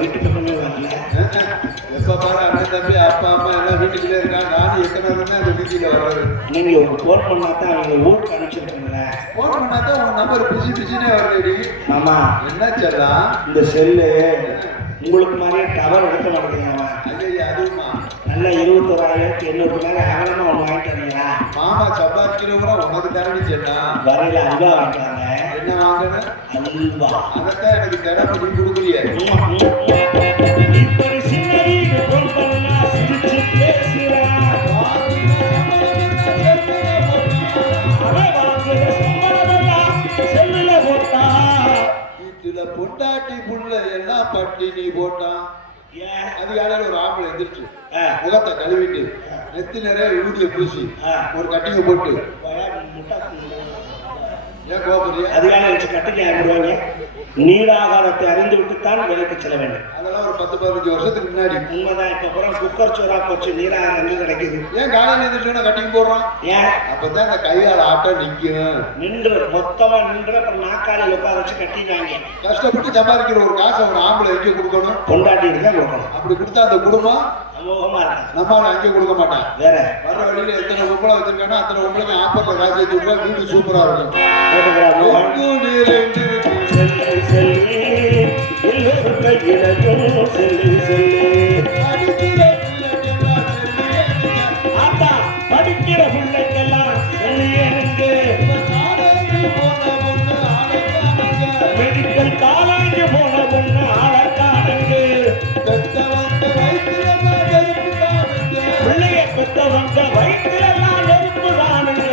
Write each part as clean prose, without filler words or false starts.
வீட்டுக்கு பக்கமே வரல. எப்ப பாரு அண்ணன் தம்பி அப்பா அம்மா எல்லாம் வீட்டுக்குள்ளே இருக்காங்க. நானும் எத்தனை வருமே அந்த வீதியில வர்றது. நீங்க ஒரு போன் பண்ணா தான் அவங்க ஊருக்கு அனுப்பிச்சிருக்கீங்களே. போன் பண்ணா தான் உங்க நம்பர் பிஸினே வருது. ஆமா என்ன சொல்லலாம், இந்த செல்லு உங்களுக்கு மாதிரியே டவர் எடுக்க மாட்டேங்கிறாங்க. அதுமா நல்லா 21,800 மேல அகலமா ஒன்று வாங்கிட்டு வரீங்களா? மாமா சம்பாதிக்கிறவங்க உனக்கு தரணும் சொன்னா வரையில அல்வா வாங்கிட்டாங்க. என்ன வாங்கணும்? அல்வா. அதைத்தான் எனக்கு தர நீ கொடுக்குறிய. இப்படி சின்ன வீடு போன் பண்ணா சிரிச்சு பேசுறான். செல்லுல போட்டா இதுல பொண்டாட்டி புள்ள எல்லாம் பட்டி நீ போட்டான். அதிகாலையில் ஒரு ஆம்பளை எந்திரிச்சு முகத்தை கழுவிட்டு நெத்தி நிறைய ஊதிய பூசி ஒரு கட்டிங்க போட்டு ஏன் கோபுரியா அதிகாலை வச்சு கட்டிங்க ஆகிடுவாங்க. நீராகாரத்தை அறிந்து விட்டுத்தான் வேலைக்கு செல்ல வேண்டும். அதெல்லாம் ஒரு 10-15 வருஷத்துக்கு முன்னாடி. உண்மைதான். இப்ப அப்புறம் குக்கர் சோறா போச்சு. நீராகாரம் எங்க கிடைக்குது? ஏன் காலையில் எந்திரிச்சோன்னா கட்டிங் போடுறோம்? ஏன்? அப்பதான் இந்த கையால் ஆட்டம் நிற்கும். நின்று மொத்தமா நின்று அப்புறம் நாக்காளில் உட்கார வச்சு கட்டிடுவாங்க. கஷ்டப்பட்டு சம்பாதிக்கிற ஒரு காசை ஒரு ஆம்பளை எங்கே கொடுக்கணும்? கொண்டாட்டிட்டு தான் கொடுக்கணும். அப்படி கொடுத்தா அந்த குடும்பம் அமோகமா இருக்கு. நம்மளால அங்கே கொடுக்க மாட்டான். வேற வர்ற வழியில எத்தனை பொம்பளை வச்சிருக்கானோ அத்தனை பொம்பளைக்கு ஆப்பர்ல காசு வச்சுருக்கா. வீடு சூப்பரா இருக்கும். படிக்கிற பிள்ளைக்கெல்லாம் மெடிக்கல் காலேஜ் போன பொண்ணு ஆளக்காடுங்க. பிள்ளைய பெற்றவங்க வயிற்றுலாம் நெருப்பு தானுங்க.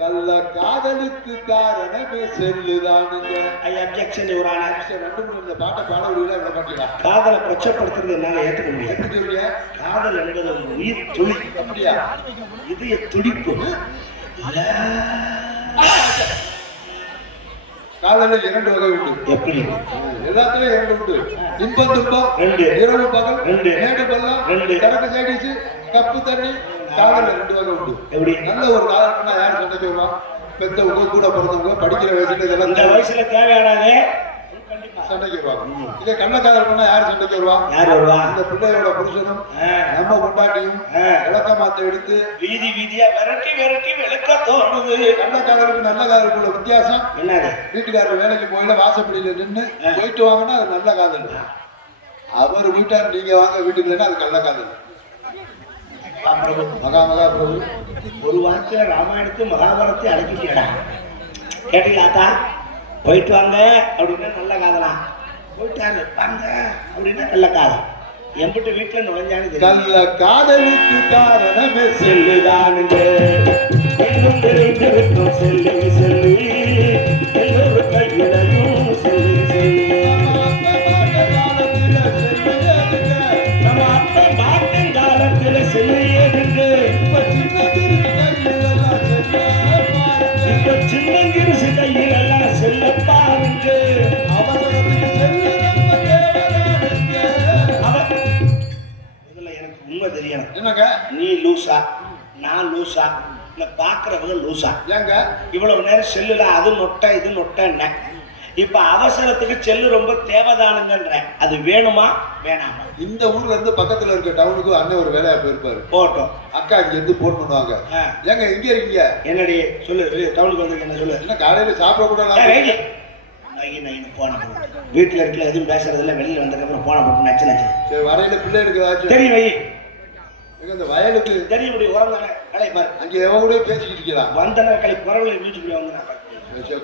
கள்ள காதலுக்கு காரணமே செல்லுதானுங்க. அப்ஜெக்ஷன் ஒரு ஆனா ரெண்டு மூணு இந்த பாட்டை பாட முடியல விட மாட்டீங்களா? காதலை பிரச்சப்படுத்துறது என்னால ஏற்றுக்க முடியாது. எப்படி சொல்றியா? காதல் என்பது ஒரு உயிர் துளி. அப்படியா? இதய துடிப்பு. காதல 2 வகை உண்டு. எப்படி? எல்லாத்துலயும் 2 உண்டு. இன்பம் துன்பம் 2, இரவு பகல் 2, மேடு பள்ளம் 2, கரக்கு சேடிச்சு கப்பு தண்ணி. காதல 2 வகை உண்டு. எப்படி? நல்ல ஒரு காதல் பண்ணா யார் சண்டைக்கு வருவான்? பெத்தவங்க கூட பிறந்தவங்க படிக்கிற வயசுல இதெல்லாம் இந்த வயசுல தேவையானதே சண்டைக்கு வருவாங்க. இதே கண்ண காதல் பண்ணா யார் சண்டைக்கு வருவான்? யார் வருவா? இந்த பிள்ளையோட புருஷனும் நம்ம கொண்டாட்டியும் விளக்கமாத்த எடுத்து வீதி வீதியா விரட்டி விரட்டி விளக்க தோணுது. கண்ண காதலுக்கு நல்ல காதலுக்குள்ள வித்தியாசம் என்னது? வீட்டுக்காரர் வேலைக்கு போயில வாசப்படியில நின்று போயிட்டு வாங்கன்னா அது நல்ல காதல். அவர் வீட்டார் நீங்க வாங்க வீட்டுக்குள்ளா அது கள்ள காதல். மகா பிரபு ஒரு வார்த்தையில ராமாயணத்தை மகாபாரத்தை அடக்கிட்டா கேட்டீங்களாத்தா? போயிட்டு வாங்க அப்படின்னா நல்ல காதலாம். போயிட்டாங்க வாங்க அப்படின்னா நல்ல காதல். எம்பிட்டு வீட்டுல நுழைஞ்சானு நல்ல காதலுக்கு காரணமே செல்லுதானுங்க. செல்லு செல்லு எல்லோரும் கையிலையும் செல்லு செல்லு. நம்ம அப்பா பாட்டன் காலத்துல செல்லு ஏதுங்க. இப்ப சின்னங்கிருசு கையில் எல்லாம் செல்ல பாருங்க. இதுல எனக்கு உண்மை தெரியணும். என்னங்க? நீ லூசா நான் லூசா இல்ல பாக்குறவங்க லூசா? ஏங்க இவ்வளவு நேரம் செல்லுல அது நொட்டை இது நொட்டை. இப்ப அவசரத்துக்கு செல்லு ரொம்ப தேவைதானுங்கன்ற. அது வேணுமா வேணாமா? இந்த ஊர்ல இருந்து பக்கத்துல இருக்க டவுனுக்கு அண்ணன் ஒரு வேலையா போயிருப்பாரு. போட்டோம். அக்கா இங்க இருந்து போன் பண்ணுவாங்க. ஏங்க இங்க இருக்கீங்க? என்னடி சொல்லு. டவுனுக்கு வந்து என்ன சொல்லு? என்ன காலையில சாப்பிட கூட போன வீட்டுல இருக்கல எதுவும் பேசுறது இல்ல. வெளியில வந்ததுக்கப்புறம் போன போட்டு நச்சு நச்சு. சரி வரையில பிள்ளை எடுக்க தெரியும் வை. இந்த வயலுக்கு தெரியும் இப்படி உறந்தானே களை பாரு. அங்க எவன் கூட பேசிக்கிட்டு இருக்கிறான். வந்தன களை குறவுல வீட்டுக்குள்ளே வந்தாங்க.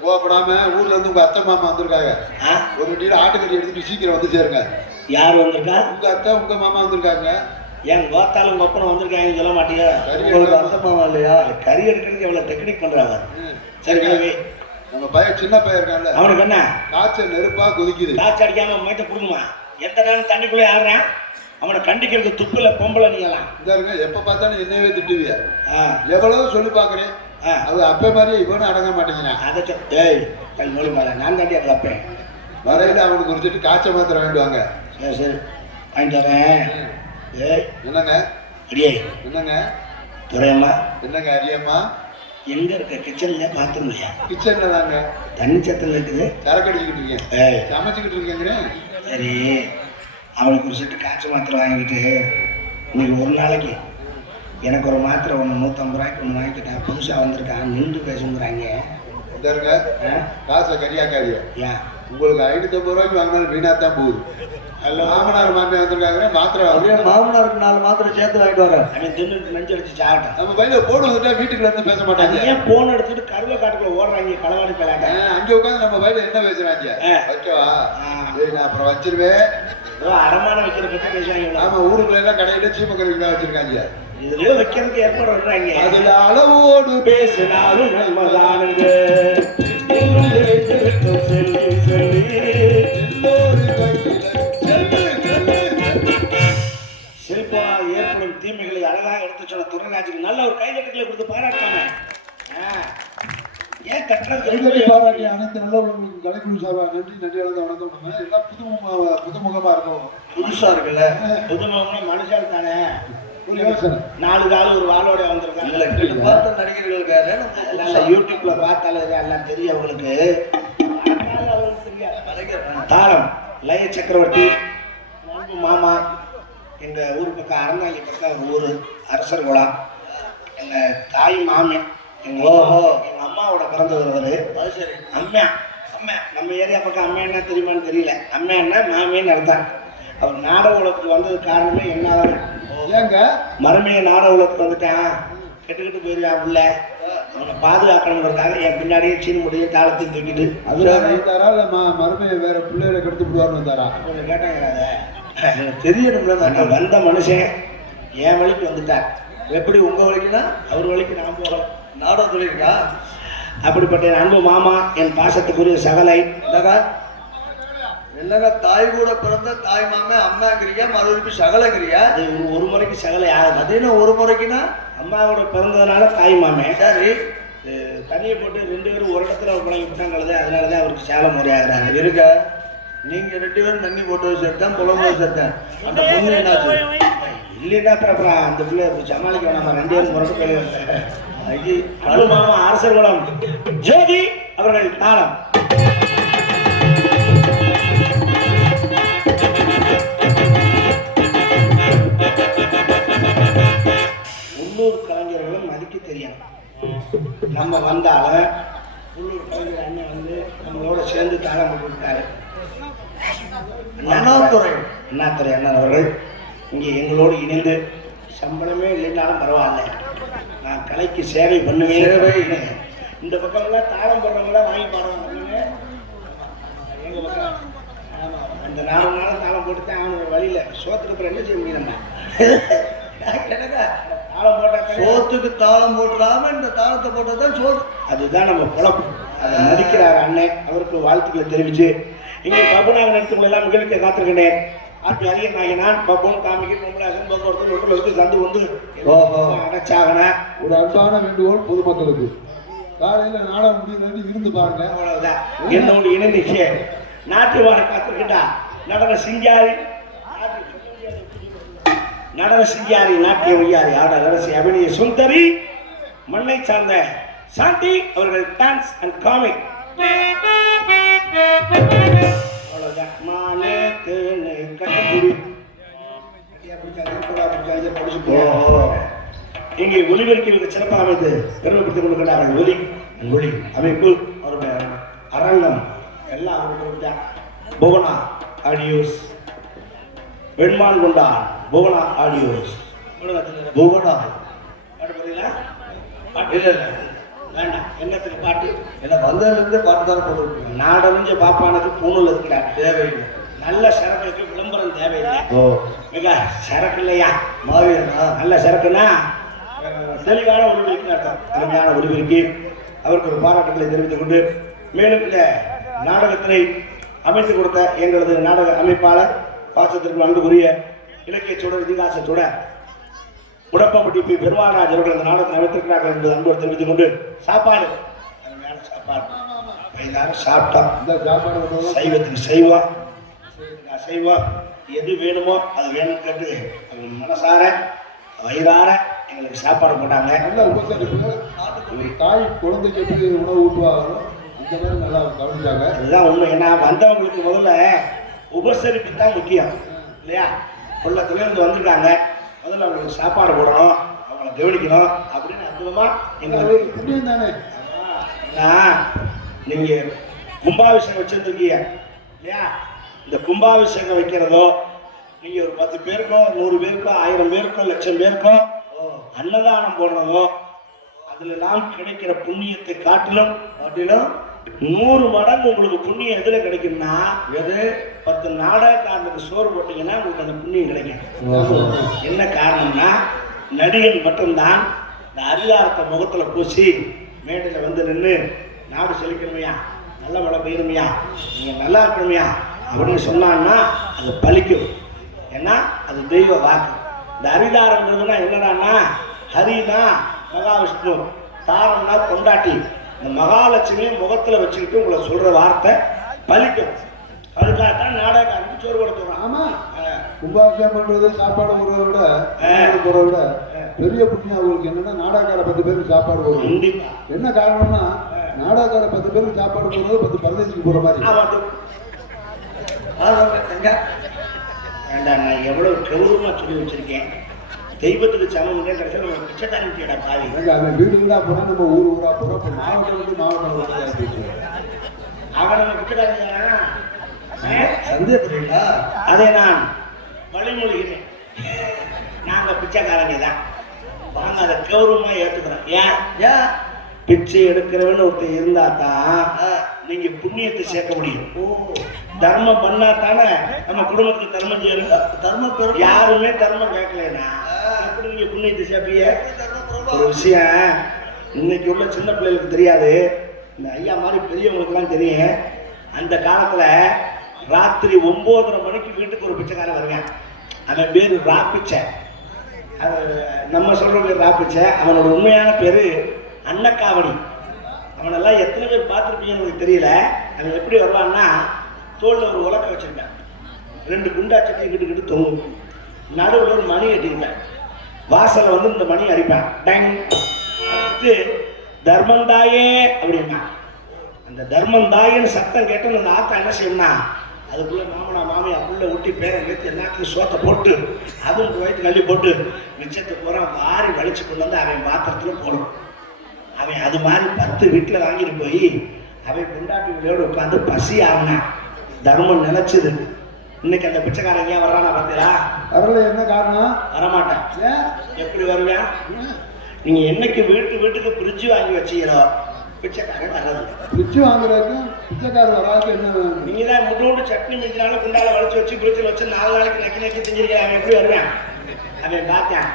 கோவப்படாம ஊர்ல இருந்து உங்க அத்தை மாமா வந்திருக்காங்க. ஒரு வண்டியில ஆட்டுக்கறி எடுத்துட்டு சீக்கிரம் வந்து சேருங்க. யார் வந்திருக்கா? உங்க அத்தை உங்க மாமா வந்திருக்காங்க. ஏன் கோத்தாலும் கொப்பனை வந்திருக்காங்கன்னு சொல்ல மாட்டியா? உங்களுக்கு அத்தை மாமா இல்லையா? கறி எடுக்கிறதுக்கு எவ்வளவு டெக்னிக் பண்றாங்க. சரி நம்ம பையன் சின்ன பையன் இருக்கான்ல, அவனுக்கு என்ன காய்ச்சல் நெருப்பா கொதிக்குது. காய்ச்சல் அடிக்காம மைத்த கொடுக்குமா? எந்த நேரம் தண்ணிக்குள்ளே ஆடுறான். அவனை கண்டிக்கிறதுக்கு துப்புல பொம்பளை நீங்களாம். இந்தாருங்க எப்ப பார்த்தாலும் என்னவே திட்டுவிய. எவ்வளவு சொல்லி பாக்குறேன். அது அப்ப மாதிரியே இவனும் அடங்க மாட்டேங்கிறான். அதை நோய் மேல நான் தாண்டி அதை அப்பேன். வரையில அவனுக்கு குறிச்சிட்டு காய்ச்சல் மாத்திரம் வேண்டுவாங்க. சரி சரி வாங்கிட்டு வரேன். என்னங்க அடியே? என்னங்க துறையம்மா? என்னங்க அரியம்மா? எங்க இருக்க? கிச்சன்ல பாத்ரூம் இல்லையா? கிச்சன்ல தாங்க. தண்ணி சத்தம் இருக்குது. சரக்கு அடிச்சுக்கிட்டு இருக்கேன். சமைச்சுக்கிட்டு இருக்கேங்கிறேன். சரி, அவனுக்கு ஒரு செட்டு காய்ச்சல் மாத்திரை வாங்கிட்டு இன்னைக்கு ஒரு நாளைக்கு எனக்கு ஒரு மாத்திரை ஒன்று 150 ரூபாய்க்கு ஒன்று வாங்கிக்கிட்டேன். புதுசாக வந்திருக்கான், நின்று பேசுங்கிறாங்க. இதாருங்க காசை கரியாக்காதியா. ஏன் உங்களுக்கு 550 ரூபாய்க்கு வாங்கினாலும் வீணா தான் போகுது. மாமனார் மாமியார் வந்திருக்காங்க, மாத்திரை அப்படியே மாமனாருக்கு 4 மாத்திரை சேர்த்து வாங்கிட்டு வரேன். அவன் தின்னு நெஞ்சு அடிச்சு சாப்பிட்டான். நம்ம பையில போன் வந்துட்டா வீட்டுக்குள்ள இருந்து பேச மாட்டாங்க. ஏன் போன் எடுத்துட்டு கருவை காட்டுக்குள்ள ஓடுறாங்க களவாடி கலாட்ட. அங்க உட்காந்து நம்ம பையில என்ன பேசுறாங்க வைக்கவா? சரி, நான் அப்புறம் வச்சிருவேன். அடமான வைக்கிற பத்தி பேசுவாங்க. ஆமா, ஊருக்குள்ள எல்லாம் கடையில சீமக்கருவிகளா வச்சிருக்காங்க. இதுலயே வைக்கிறதுக்கு ஏற்பாடு பண்றாங்க. அதுல அளவோடு பேசினாலும் நன்மதானுங்க. செல்போனால் ஏற்படும் தீமைகளை அழகாக எடுத்து சொன்ன துறைராஜுக்கு நல்ல ஒரு கைதட்டுகளை கொடுத்து பாராட்டாம. ஏன் கட்டுறது பாராட்டி அனைத்து நல்லவர்களுக்கும் கலைக்குழு சார்பாக நன்றி நன்றி அளந்த வணக்கம். நம்ம எல்லாம் புதுமுகமா இருக்கும். புதுசா இருக்குல்ல, புதுமுகம்னா மனுஷால் தானே. ஒரு யோசனை, 4 கால் ஒரு வாளோட வந்திருக்காங்க. பார்த்த நடிகர்கள் வேற, நம்ம யூடியூப்ல பார்த்தாலே எல்லாம் தெரியும் அவங்களுக்கு. தாளம் லய சக்கரவர்த்தி மாமா. எங்க ஊர் பக்கம் அறந்தாங்கி பக்கம் ஒரு ஊர் அரசர் குளம். எங்க தாய் மாமியம் எங்க அம்மாவோட பிறந்தவர். சரி, அம்மையா அம்மையா நம்ம ஏரியா பக்கம் அம்மையா என்ன தெரியுமான்னு தெரியல. அம்மையான்னா மாமின்னு அர்த்தம். அவர் நாடக உலகத்துக்கு வந்தது காரணமே என்ன? ஏங்க மருமையை நாடக உலகத்துக்கு வந்துட்டான், கெட்டுக்கிட்டு போயிருக்கான் உள்ள. அவனை பாதுகாக்கணுங்கிறதுக்காக என் பின்னாடியே சீன் முடியும் தாளத்தையும் தூக்கிட்டு வந்தாரா இல்ல மருமையை வேற பிள்ளைகளை கெடுத்து விடுவார்னு வந்தாரா? கொஞ்சம் கேட்டாங்க. தெரியணும்ல, நான் வந்த மனுஷன் என் வழிக்கு வந்துட்டார். எப்படி உங்க வழிக்குன்னா அவர் வழிக்கு நான் போகல. நாடகம் சொல்லியிருக்கா? அப்படிப்பட்ட என் அன்பு மாமா, என் பாசத்துக்குரிய சகலை. என்னங்க தாய் கூட பிறந்த தாய் மாமே அம்மாங்கிறியா, மறுபடியும் சகலங்கிறியா? அது ஒரு முறைக்கு சகலை ஆகுது. அது என்ன ஒரு முறைக்குன்னா? அம்மாவோட பிறந்ததுனால தாய் மாமே. சரி, தண்ணியை போட்டு 2 பேரும் ஒரு இடத்துல பழங்கி விட்டாங்களது, அதனாலதான் அவருக்கு சேலை முறையாகிறாங்க. இருக்க நீங்க 2 பேரும் தண்ணி போட்டு சேர்த்தேன், புலம்பு சேர்த்தேன். அந்த பொண்ணு என்னாச்சு? இல்லைன்னா அப்புறம் அந்த பிள்ளை சமாளிக்க வேணாமா? 2 பேரும் முரட்டு போய் மாமா அரசர் குளம் ஜோதி அவர்கள் தாளம். உள்ளூர் கலைஞர்களும் மதிக்க தெரியும். நம்ம வந்தாலும் உள்ளூர் கலைஞர் அண்ணன் வந்து நம்மளோட சேர்ந்து தாளம் போட்டு விட்டாரு. அண்ணாதுரை அண்ணன் அவர்கள் இங்கே எங்களோடு இணைந்து சம்பளமே இல்லைன்னாலும் பரவாயில்ல, நான் கலைக்கு சேவை பண்ணுவேன். இந்த பக்கம்லாம் தாளம் போடுறவங்களாம் வாங்கி பாடுவாங்க. எங்கள் பக்கம் ஆமாம், அந்த 4 நாளும் தாளம் போட்டு தான் அவனோட வழியில் சோத்துக்கு அப்புறம் என்ன செய்ய முடியும்? தாளம் போட்டால் சோத்துக்கு தாளம் போட்டுடாம இந்த தாளத்தை போட்டதான் சோறு. அதுதான் நம்ம குழப்பு. அதை மதிக்கிறார் அண்ணன். அவருக்கு வாழ்த்துக்களை தெரிவிச்சு இங்கே பப்புனாக நடத்தும் எல்லாம் மகிழ்ச்சியை காத்திருக்கின்றேன். ஆட்சி அறிய நாயனான் பப்புன் காமிக்கு பொம்பளாசன் போக்குவரத்து நொட்டுகளுக்கு சந்து வந்து அடைச்சாகன. ஒரு அன்பான வேண்டுகோள் பொதுமக்களுக்கு, காலையில நாடகம் முடிவு இருந்து பாருங்க. அவ்வளவுதான். என்னோடு இணைந்து நாட்டியமான காத்திருக்கின்றா நடன சிங்காரி நாட்டிய ஒய்யாரி ஆடல் அரசி அபிநய சுந்தரி மண்ணை சார்ந்த சாந்தி அவர்கள் டான்ஸ் அண்ட் காமிக். இங்கே ஒலிபெருக்கி சிறப்பாக அமைத்து பெருமைப்படுத்திக் கொண்டிருக்கிறார்கள். ஒலி அமைப்பு அரங்கம் எல்லாம் புவனா ஆடியோஸ், வெண்மான் கொண்டான் புவனா ஆடியோஸ். புவனா பாட்டு இல்லை வேண்டாம். என்னத்துக்கு பாட்டு? என்ன வந்ததுலேருந்து பாட்டு தான் போட்டு நாடறிஞ்ச பாப்பானுக்கு பூணூல் இருக்கிறார். தேவையில்லை. நல்ல சரக்குக்கு விளம்பரம் தேவையில்லை. மிக சரக்கு இல்லையா மாவீரனா? நல்ல சரக்குன்னா தெளிவான ஒளிபெருக்கி அர்த்தம். அருமையான ஒளிபெருக்கி அவருக்கு ஒரு பாராட்டுகளை தெரிவித்துக் கொண்டு, மேலும் இந்த நாடகத்தினை அமைத்துக் கொடுத்த எங்களது நாடக அமைப்பாளர் பாசத்திற்கு அன்புக்குரிய இலக்கிய சுடர் இதிகாச சுடர் உடப்பம்பட்டி பி. பெருமாராஜ் அவர்கள் இந்த நாடகத்தை அமைத்திருக்கிறார்கள் என்பது அன்போடு தெரிவித்துக் கொண்டு, சாப்பாடு அருமையான சாப்பாடு சாப்பிட்டோம். இந்த சாப்பாடு சைவத்துக்கு செய்வோம், அசைவம் எது வேணுமோ அது வேணும் கேட்டு மனசார வயிறார எங்களுக்கு சாப்பாடு போட்டாங்க. நல்ல உபசரிப்பு. தாய் குழந்தைக்கு எப்படி உணவு ஊட்டுவாங்களோ அந்த மாதிரி நல்லா கவனிச்சாங்க. அதுதான் உண்மை. ஏன்னா வந்தவங்களுக்கு முதல்ல உபசரிப்பு தான் முக்கியம் இல்லையா? கொள்ளத்துல இருந்து வந்திருக்காங்க, முதல்ல அவங்களுக்கு சாப்பாடு போடணும், அவங்கள கவனிக்கணும் அப்படின்னு அற்புதமா எங்களுக்கு புண்ணியம் தானே. நீங்க கும்பாபிஷேகம் வச்சிருந்துருக்கீங்க இல்லையா? இந்த கும்பாபிஷேகம் வைக்கிறதோ நீங்க ஒரு 10 பேருக்கோ 100 பேருக்கோ 1000 பேருக்கோ 1,00,000 பேருக்கோ அன்னதானம் போடுறதோ அதுல எல்லாம் கிடைக்கிற புண்ணியத்தை காட்டிலும் 100 மடங்கு உங்களுக்கு புண்ணியம் எதுல கிடைக்கும்னா, எது 10 நாடகக்காரனுக்கு சோறு போட்டீங்கன்னா உங்களுக்கு அந்த புண்ணியம் கிடைக்கும். என்ன காரணம்னா, நடிகன் மட்டும்தான் இந்த அதிகாரத்தை முகத்துல பூசி மேடையில் வந்து நின்று நாடு செழிக்கணுமையா, நல்ல மழை பெய்யணுமையா, நீங்க நல்லா இருக்கணுமையா அப்படின்னு சொன்னான்னா அது பலிக்கும். ஏன்னா அது தெய்வ வாக்கு. இந்த ஹரிதாரம்ன்றதுன்னா என்னடான்னா, ஹரினா மகாவிஷ்ணு, தாரம்னா கொண்டாட்டி, இந்த மகாலட்சுமியை முகத்துல வச்சுக்கிட்டு உங்களை சொல்ற வார்த்தை பலிக்கும். அதுக்காகத்தான் நாடகம் சோறு கொடுத்துறோம். ஆமா, கும்பாபிஷேகம் பண்றது சாப்பாடு போடுறத விட பெரிய புண்ணியம் அவங்களுக்கு என்னன்னா, நாடகக்கார 10 பேருக்கு சாப்பாடு போடுறது. என்ன காரணம்னா, நாடகக்கார 10 பேருக்கு சாப்பாடு போடுறது 10 பரதேசிக்கு போற மாதிரி. வேண்டாம், நான் எவ்வளவு கௌரவமா சொல்லி வச்சிருக்கேன். தெய்வத்துக்கு சமம் கடைசியில் நம்ம பிச்சைக்காரன் பாவி. அவன் வீடுகளா போனா நம்ம ஊரா போறோம், மாவட்டம் விட்டு மாவட்டம் அவன் நம்ம பிச்சைக்காரன் சந்தேகப்படுறீங்களா? அதை நான் வழிமொழிகிறேன். நாங்க பிச்சைக்காரங்க தான், வாங்க அதை கௌரவமா ஏத்துக்கிறோம். ஏன் பிச்சை எடுக்கிறவன்னு ஒருத்தர் இருந்தா தான் நீங்க புண்ணியத்தை சேர்க்க முடியும். தர்மம் பண்ணா தானே நம்ம குடும்பத்துக்கு தர்மம் செய்யணும். தர்மம் யாருமே தர்மம் கேட்கலன்னா எப்படி நீங்க புண்ணியத்தை சேர்ப்பீங்க? ஒரு விஷயம் இன்னைக்கு உள்ள சின்ன பிள்ளைகளுக்கு தெரியாது, இந்த ஐயா மாதிரி பெரியவங்களுக்கு எல்லாம் தெரியும். அந்த காலத்துல ராத்திரி 9:30 மணிக்கு வீட்டுக்கு ஒரு பிச்சைக்காரன் வருவேன். அவன் பேரு ராப்பிச்சை. நம்ம சொல்ற பேர் ராப்பிச்சை. அவனோட உண்மையான பேரு அன்னக்காவடி. அவனெல்லாம் எத்தனை பேர் பார்த்துருப்பீங்கன்னு எனக்கு தெரியல. அவன் எப்படி வருவான்னா, தோளில் ஒரு உலக்க வச்சிருக்கான், 2 குண்டா சட்டி கிட்டு தொங்கும், நடுவில் ஒரு மணி கட்டியிருக்கான், வாசலை வந்து இந்த மணி அடிப்பான், டேங் அடிச்சுட்டு தர்மந்தாயே அப்படின்னா. அந்த தர்மந்தாயின்னு சத்தம் கேட்டு அந்த ஆத்தா என்ன செய்யணும்னா, அதுக்குள்ளே மாமனா மாமியா புள்ள ஊட்டி பேரை வைத்து எல்லாத்துக்கும் சோத்தை போட்டு அதுவும் வயிற்று நள்ளி போட்டு மிச்சத்தை பூரா வாரி வலிச்சு கொண்டு வந்து அவன் பாத்திரத்தில் போடும். அவன் அது மாதிரி 10 வீட்டில் வாங்கிட்டு போய் அவன் கொண்டாட்டிகளோடு உட்காந்து பசி ஆகினான். தர்மம் நிலைச்சது. இன்னைக்கு அந்த பிச்சைக்காரன் ஏன் வர்றானா பார்த்தீங்களா? வரல. என்ன காரணம்? வரமாட்டான். எப்படி வருவேன்? நீங்க என்னைக்கு வீட்டுக்கு பிரிட்ஜ் வாங்கி வச்சீங்களோ பிச்சைக்காரன் வர்றது. பிரிட்ஜ் வாங்குறதுக்கும் பிச்சைக்காரன் வராது என்ன? நீங்க தான் முன்னோண்டு சட்னி மிஞ்சினாலும் குண்டால வளைச்சு வச்சு பிரிட்ஜில் வச்சு 4 நாளைக்கு நக்கி செஞ்சிருக்கேன். அவன் எப்படி வருவேன்? அவன் பார்த்தேன்,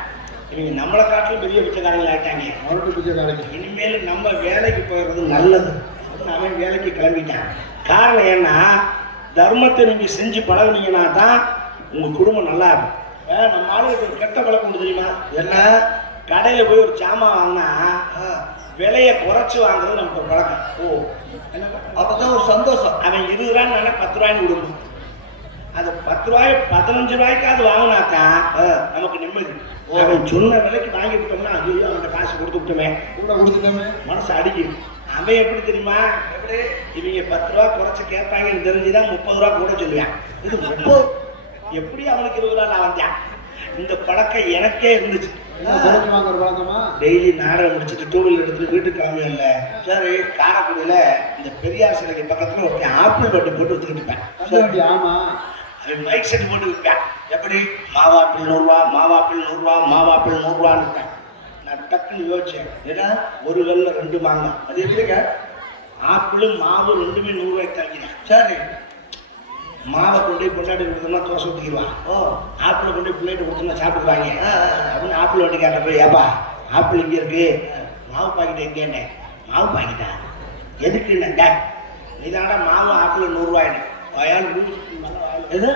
இவங்க நம்மளை காட்டிலும் பெரிய பிச்சைக்காரங்க ஆகிட்டாங்க. அவனுக்கு பிச்சைக்காரங்க. இனிமேல் நம்ம வேலைக்கு போயிடுறது நல்லது. அவன் வேலைக்கு கிளம்பிட்டான். காரணம் ஏன்னா, தர்மத்தை நீங்க செஞ்சு பழகுனீங்கன்னா தான் உங்க குடும்பம் நல்லா இருக்கும். நம்ம ஆளுக்கு ஒரு கெட்ட பழக்கம் தெரியுமா? என்ன? கடையில போய் ஒரு சாமான் வாங்கினா விலையை குறைச்சு வாங்குறது நமக்கு பழக்கம். அப்பதான் ஒரு சந்தோஷம். அவன் 20 ரூபான்னு 10 ரூபாய்ன்னு கொடுக்கணும். அது 10 ரூபாய் 15 ரூபாய்க்காவது வாங்கினாத்தான் நமக்கு நிம்மதி. அவன் சொன்ன விலைக்கு வாங்கி விட்டோம்னா, ஐயோ அவன் காசு கொடுத்துட்டோமே, கூட கொடுத்துட்டோமே, மனசு அடிக்கும். அவன் எப்படி தெரியுமா? எப்படி இவங்க 10 ரூபா குறைச்சு கேட்பாங்கன்னு தெரிஞ்சுதான் 30 ரூபா கூட சொல்லுவான். இது 30 எப்படி அவனுக்கு 20 ரூபா நான் வந்தான். இந்த பழக்கம் எனக்கே இருந்துச்சு. டெய்லி நாடகம் முடிச்சுட்டு 2 வீலர் எடுத்துட்டு வீட்டுக்கு கிளம்பியல்ல, சரி காரைக்குடியில இந்த பெரியார் சிலைக்கு பக்கத்துல ஒருத்தன் ஆப்பிள் வட்டி போட்டு வித்துக்கிட்டு இருப்பேன். ஆமா, அவன் மைக் செட் போட்டு விற்பான். எப்படி? மாவாப்பிள் 100 ரூபா, மாவாப்பிள் 100 ரூபா, மாவாப்பிள் 100 ரூபான்னு இருப்பேன். நான் டக்குன்னு யோசிச்சேன், ஏன்னா ஒரு வெள்ள 2 மாங்காய். அது எப்படிங்க? ஆப்பிளும் மாவு 2மே 100 ரூபாய்க்கு தங்கினேன். சரி, மாவை கொண்டு போய் கொண்டாடி கொடுத்தோம்னா தோசை ஊற்றிக்கிடுவான். ஆப்பிளை கொண்டு போய் பிள்ளைகிட்ட கொடுத்தோம்னா சாப்பிட்டுக்குவாங்க அப்படின்னு ஆப்பிள் வட்டிக்கார போய், ஏப்பா ஆப்பிள் இங்கே இருக்கு, மாவு பாக்கெட் எங்கேன்னு. மாவு பாக்கெட்டா எதுக்குன்னு? டே நீ தாண்டா மாவு ஆப்பிள் 100 ரூபாய்னு எது?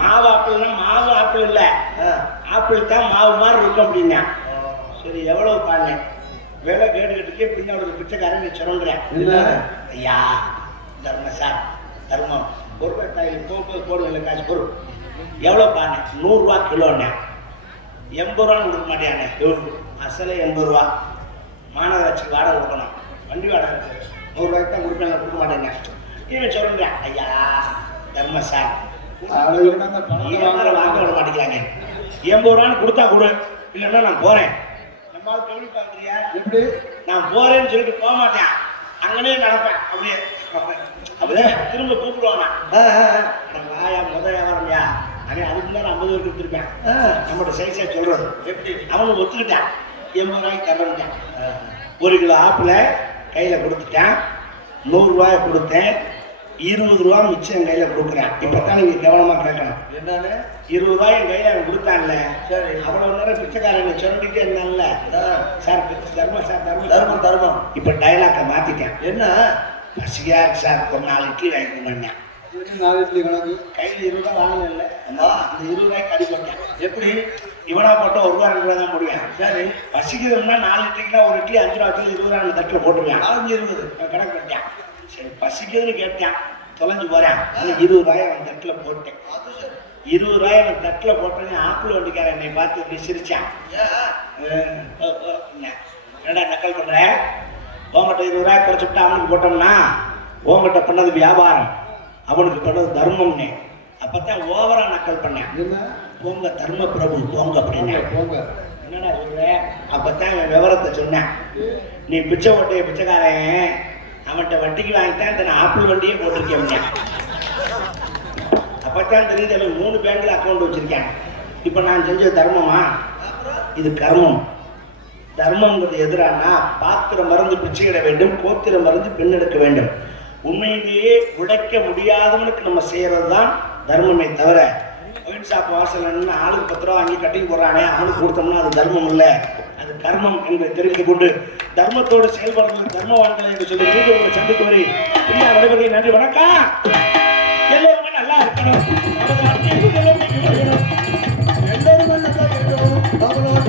மாவு ஆப்பிள்னா மாவு ஆப்பிள் இல்லை, ஆப்பிள் தான் மாவு மாதிரி இருக்கும் அப்படின்னா. சரி எவ்வளவு பாருங்க வேலை கேட்டுக்கிட்டே பின்னாடி பிச்சைக்காரன் நீ சொல்றேன். ஐயா தர்மம் சார், தர்மம் பொருளாதாரி போடுவேன் காசு பொருள் எவ்வளோ பாருங்க? 100 ரூபா கிலோண்ணே. 80 ரூபான்னு கொடுக்க மாட்டேயானே. அசலே 80 ரூபா. மாநகராட்சி வாடகை கொடுக்கணும், வண்டி வாடகை 100 ரூபாய்க்கு தான் கொடுப்பாங்க, கொடுக்க மாட்டேங்க. இவன் சொல்றேன், ஐயா தர்ம சார் அழகுனா அந்த பணத்தை யாரும் வாங்க விட மாட்டேங்கிறாங்க. 80 ரூபான்னு கொடுத்தா கொடு, இல்லைன்னா நான் போறேன். நம்மளால கவனி பார்க்குறியா? எப்படி நான் போறேன்னு சொல்லிட்டு போக மாட்டேன், அங்கனே நடப்பேன். அப்படியே திரும்ப கூப்பிடுவானா வாயா முத வியாபாரம்யா அவன் அதுக்குள்ள 50 ரூபாய் கொடுத்துருப்பேன். நம்மளோட சைஸை சொல்றது எப்படி அவனு ஒத்துக்கிட்டான். 80 ரூபாய்க்கு தரேன்ட்டான். 1 கிலோ ஆப்பிள கையில் கொடுத்துட்டேன். 100 ரூபாய் கொடுத்தேன். 20 ரூபா மிச்சம் என் கையில் கொடுக்குறேன். இப்போ தான் நீங்கள் கவனமாக கேட்கணும். என்னன்னு 20 ரூபாய் என் கையில் அவன் கொடுத்தான்ல, சரி அவ்வளோ நேரம் பிச்சைக்காரன் சொல்லிக்கிட்டே இருந்தான்ல சார், தர்மம் சார் தர்மம் தர்மம் தர்மம். இப்போ டைலாக்கை மாற்றிட்டேன். என்ன பசியா சார் ஒரு 4 இட்லி வாங்கி பண்ணேன். 4 இட்லி கணக்கு கையில் 20 ரூபா வாங்கல, அந்த 20 ரூபாய்க்கு அடி போட்டேன். எப்படி இவனா போட்ட 1 ரூபா 2 ரூபா தான் முடியும். சரி பசிக்கிறதுனா 4 இட்லிக்குனா 1 இட்லி 5 ரூபா 20 ரூபா அந்த தட்டில் போட்டுருவேன். 420 கணக்கு பண்ணிட்டேன். சரி பசிக்குதுன்னு கேட்டேன், தொலைஞ்சு போறேன். 20 ரூபாய் அவன் தட்டில் போட்டேன். 20 ரூபாய் அவன் தட்டில் போட்டேன்னு ஆப்பிள் வண்டிக்காரன் என்னை பார்த்து இப்படி சிரிச்சான். என்னடா நக்கல் பண்ற? உங்கள்கிட்ட 20 ரூபாய் குறைச்சுட்டா அவனுக்கு போட்டோம்னா உங்கள்கிட்ட பண்ணது வியாபாரம், அவனுக்கு பண்ணது தர்மம்னு. அப்பதான் ஓவரா நக்கல் பண்ணேன். என்ன போங்க தர்ம பிரபு போங்க அப்படின்னு. போங்க என்னடா சொல்ற? அப்பதான் என் விவரத்தை சொன்னேன். நீ பிச்சை ஓட்டைய பிச்சைக்காரன், அவன்கிட்ட வட்டிக்கு வாங்கிட்டான், நான் ஆப்பிள் வண்டியே போட்டிருக்கேன். அப்பதான் தெரியுது அவன் 3 பேங்க்ல அக்கௌண்ட் வச்சிருக்கேன். இப்போ நான் செஞ்சது தர்மமா? இது கர்மம். தர்மங்கிறது எதிரானா பாத்திரம் மருந்து பிச்சையிட வேண்டும், கோத்திரம் மருந்து பெண்ணெடுக்க வேண்டும். உண்மையிலேயே உடைக்க முடியாதவனுக்கு நம்ம செய்யறது தான் தர்மமே தவிர, ஒயின் ஷாப் வாசல் ஆளுக்கு 10 ரூபா வாங்கி கட்டிங் போடுறானே அவனுக்கு கொடுத்தோம்னா அது தர்மம் இல்லை, அது கர்மம் என்பதை தெரிந்து கொண்டு தர்மத்தோடு செயல்படுறது தர்மவான்களை என்று சொல்லி மீண்டும் உங்களை சந்தித்து வரி பிரியா நடைபெறுகிறேன். நன்றி, வணக்கம். எல்லோருமே நல்லா இருக்கணும், எல்லோருமே நல்லா இருக்கணும், அவளோட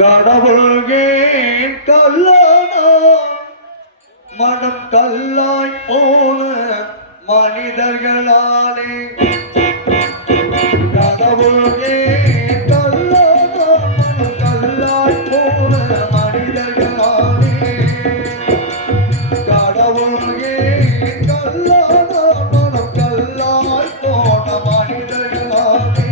கடவுள்கே கல்லானா மனம் கல்லாய் போன மனிதர்களாலே கடவுள்கே கல்லானா மனம் கல்லாய் போன மனிதர்களாலே கடவுள்கே கல்லானா மனம் கல்லாய் போன மனிதர்களாலே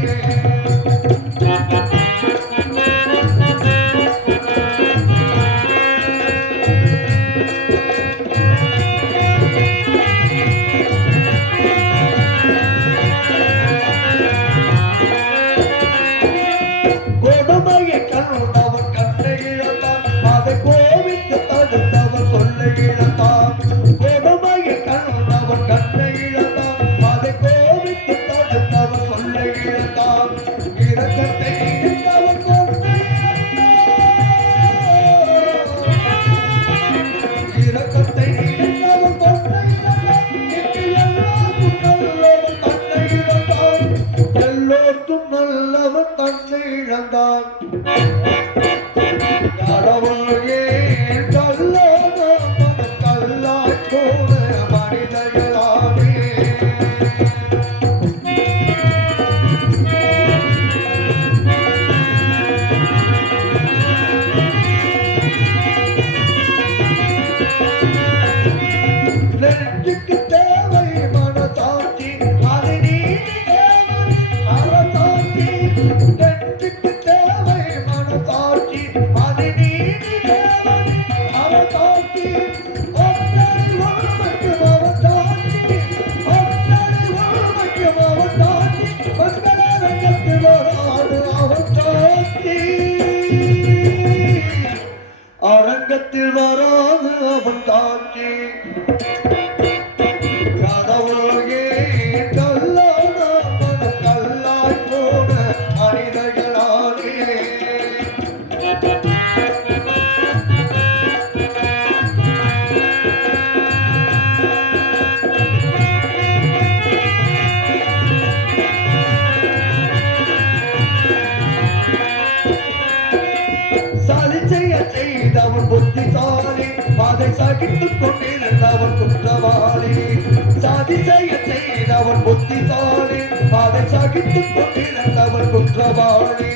அதிசயம் செய்தவன் புத்திசாலி அதை சகித்துக் கொண்டிருந்தவன் குற்றவாளி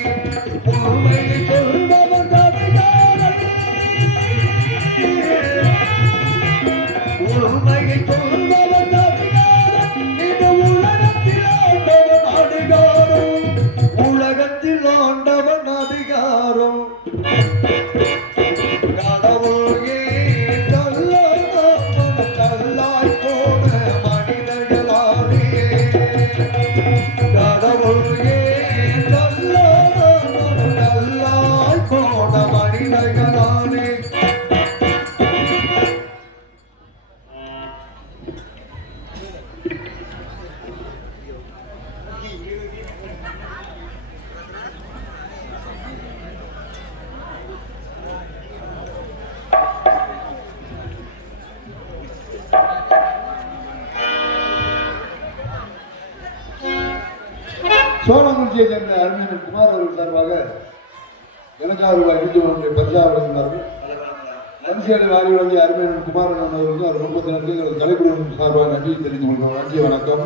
உண்மையை சொல்பவன் அதிகாரம் உண்மையை சொல்பவன் அதிகாரம் இது உலகத்தில் ஆண்டவன் அதிகாரம் உலகத்தில் ஆண்டவன் அதிகாரம் கடவுள் ஏன் கல்லாய் போன மனிதர்களாலே கடவுள் ஏன் கல்லாய் போன மனிதர்களாலே சோழங்குறிச்சியை சேர்ந்த அறிஞர் குமார் அவர்கள் சார்பாக எனக்காக ரூபாய் 21 பரிசா வழங்கினார்கள். அரிசியடை வாரி வழங்கிய அறிஞர் குமாரன் அவர்களுக்கும் அவர் குடும்பத்தினருக்கு கலைக்குழுவின் சார்பாக நன்றி தெரிந்து கொள்கிறோம். நன்றி, வணக்கம்.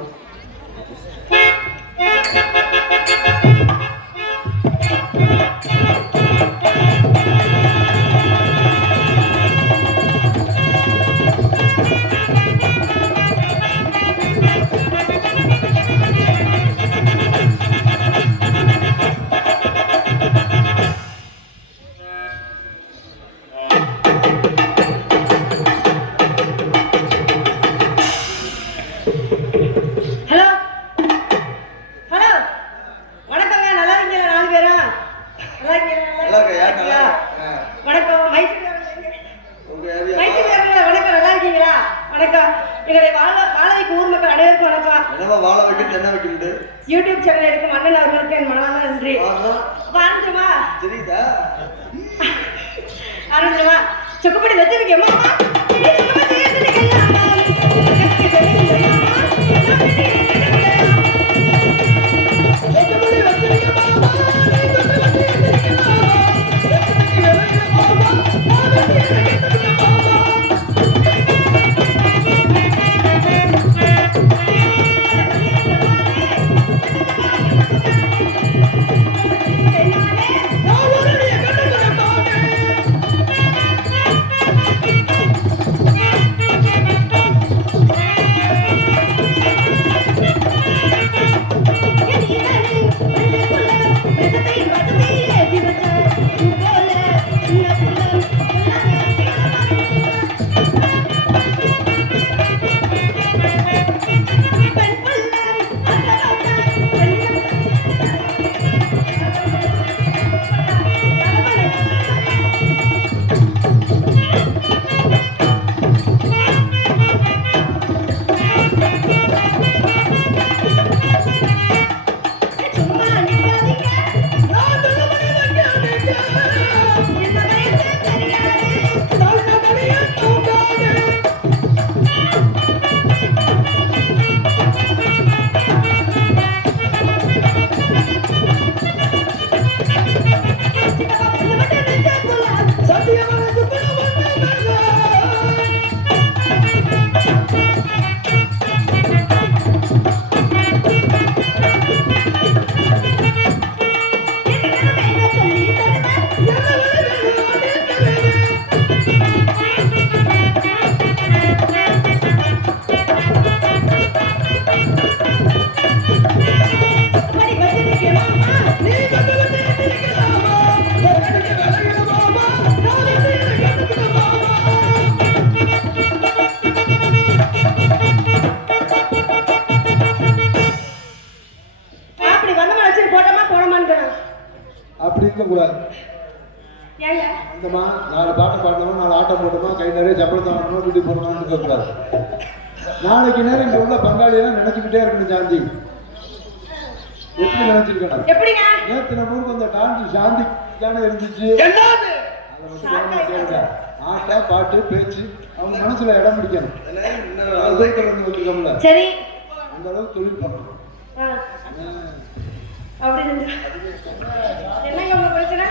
ஹலோ ஹலோ வணக்கங்க. நல்லா இருக்கீங்களா? 4 பேரா நல்லா நல்லா இருக்கியா? நல்லா வணக்கம். உங்க ஏரியா மைசூர்ல வணக்கம். நல்லா இருக்கீங்களா? வணக்கம். எங்களுடைய வாழவைக்கு ஊர் மக்கள் அனைவருக்கும் வணக்கம். என்னவா வாழ வைக்க தென்ன வைக்கிட்டு யூடியூப் சேனல் எடுக்கும் அண்ணன் அவர்களுக்கு என் மனமார்ந்த நன்றி. ஆரம்பிச்சுமா தெரியுதா ஆரம்பிச்சுமா சொக்கப்படி வச்சிருக்கேம்மா. அப்படி இருக்கக்கூடாது. ஏங்க அந்தமா 4 பாட்டு பாடணுமா, 4 ஆட்டம் போட்டோமா, கை நிறைய சம்பளத்தை வாங்கணுமா, வீட்டுக்கு போகணுமான்னு இருக்கக்கூடாது. நாளைக்கு நேரம் இங்க உள்ள பங்காளியெல்லாம் நினைச்சுக்கிட்டே இருக்கணும். சாந்தி எப்படி நினைச்சிருக்கணும்? எப்படிங்க? நேற்று நம்ம ஊருக்கு அந்த டான்ஸ் சாந்தி தானே இருந்துச்சு. என்னது அதை மட்டும் கவனமா கேளுங்க. ஆட்டம் பாட்டு பேச்சு அவங்க மனசுல இடம் பிடிக்கணும். வச்சிருக்கோம்ல, சரி, அந்த அளவுக்கு தொழில் பண்ணணும். அப்படி என்னங்க உங்க பிரச்சனை?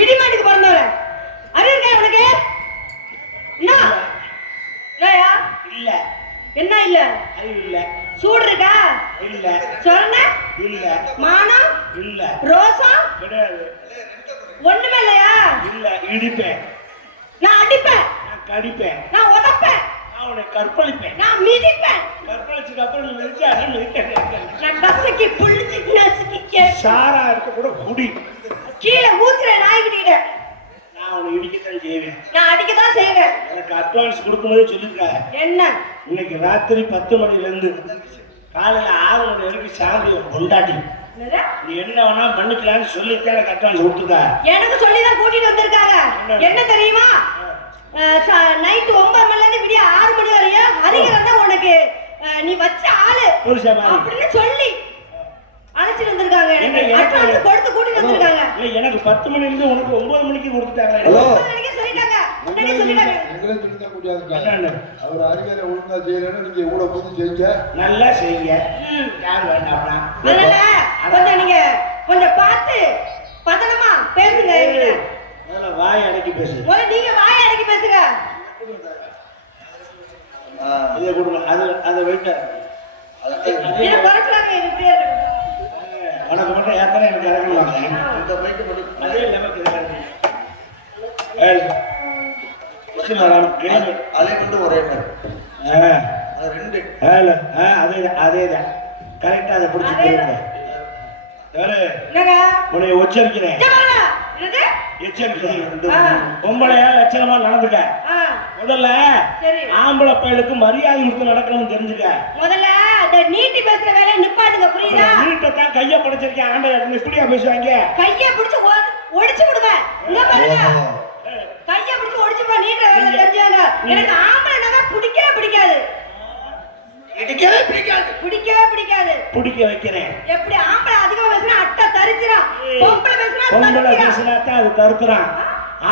இடிமாட்டுக்கு பிறந்தவள அறிவு இருக்கா உனக்கு? என்ன இல்லையா? இல்ல. என்ன இல்ல? அறிவு இல்ல. சூடு இருக்கா? இல்ல. சொரண இல்ல. மானம் இல்ல. ரோசம் கிடையாது. ஒண்ணுமே இல்லையா? இல்ல. இடிப்பேன், நான் அடிப்பேன், நான் கடிப்பேன், நான் உதப்பேன், நான் உன்னை கற்பழிப்பேன். நான் மிதிப்பேன், கற்பழிச்சுக்கு அப்புறம் நீ மிதிச்சாடா மிதிக்க. நான் கசக்கி புளிச்சு நசுக்கி கேட்பேன். சாரா இருக்க கூட குடி. கீழே ஊத்துறேன் நாய்கிட்ட. நான் உன்னை இடிக்கத்தான் செய்வேன். நான் அடிக்கதான் செய்வேன். எனக்கு அட்வான்ஸ் கொடுக்கும்போதே சொல்லியிருக்காங்க. என்ன? இன்னைக்கு ராத்திரி 10 மணிலேருந்து காலையில 6 மணி வரைக்கும் சாமி கொண்டாடி என்னது? நீ என்ன வேணா பண்ணிக்கலாம்னு சொல்லிட்டு எனக்கு அட்வான்ஸ் கொடுத்துருக்கா. எனக்கு சொல்லிதான் கூட்டிட்டு வந்திருக்காங்க. என்ன தெரியுமா? நைட்டு 9 மணில இருந்து விடிய 6 மணி வரையும் ஹரிகரன் தான் உனக்கு நீ வச்ச ஆளு புருஷா மாதிரி அப்படின்னு சொல்லி அழைச்சிட்டு வந்திருக்காங்க. என்ன எனக்கு எனக்கு அட்வான்ஸ் கொடுத்து கூட்டிட்டு வந்திருக்காங்க. இல்ல எனக்கு 10 மணில இருந்து உனக்கு 9 மணிக்கு கொடுத்துட்டாங்க. ஹலோ. 9 மணிக்கு சொல்லிட்டாங்க. முன்னாடியே சொல்லிட்டாங்க. எங்களே சொல்லிதான் முடியாதுக்கா. என்னன்னு? அவர் அறிஞரை ஒழுங்கா செய்யறேன்னு நீங்க கூட போது செய்யுங்க. நல்லா செய்யுங்க. யார் வேண்டாம்னா அதனால கொஞ்சம் நீங்க கொஞ்சம் பார்த்து பதனமா பேசுங்க. முதல்ல வாய் அடக்கி பேசு. முதல்ல நீங்க வாய் அடக்கி பேசுங்க. இதை கொடுங்க. அதை வைக்க இத குறைச்சாங்க. இது இப்படியே இருக்கு. உனக்கு மட்டும் ஏத்தனை எனக்கு இறங்கலாங்க. இந்த பைக்கு மட்டும் அதே நமக்கு அலை மட்டும் ஒரே மாதிரி அது ரெண்டு அதேதான் கரெக்டா அதை பிடிச்சி போயிருங்க. என்னங்க? உன்னை எச்சரிக்கிறேன். என்னது? எச்சரிக்கிறேன். பொம்பளையா லட்சணமா நடந்துக்க. முதல்ல சரி. ஆம்பளை பையலுக்கு மரியாதை கொடுத்து நடக்கணும்னு தெரிஞ்சுக்க. முதல்ல அந்த நீட்டி பேசுற வேலையை நிப்பாட்டுங்க. புரியுதா? நீட்டத்தான் கைய படைச்சிருக்கேன். ஆண்டை இப்படியா பேசுவாங்க? கைய பிடிச்சு ஒடிச்சு விடுவேன். இங்க பாருங்க. கைய பிடிச்சு ஒடிச்சு விடுவேன். நீட்டுற வேலை தெரிஞ்சாங்க. எனக்கு ஆம்பளைனா பிடிக்கவே பிடிக்காது. பிடிக்கவே பிடிக்காது. பிடிக்கவே பிடிக்காது. பிடிக்க வைக்கிறேன். எப்படி ஆம்பளை அதிகமா பேசினா அட்டை தரித்திரம். பொம்பளை பேசினா பொம்பளை பேசினா தான் அது தருத்துறான்.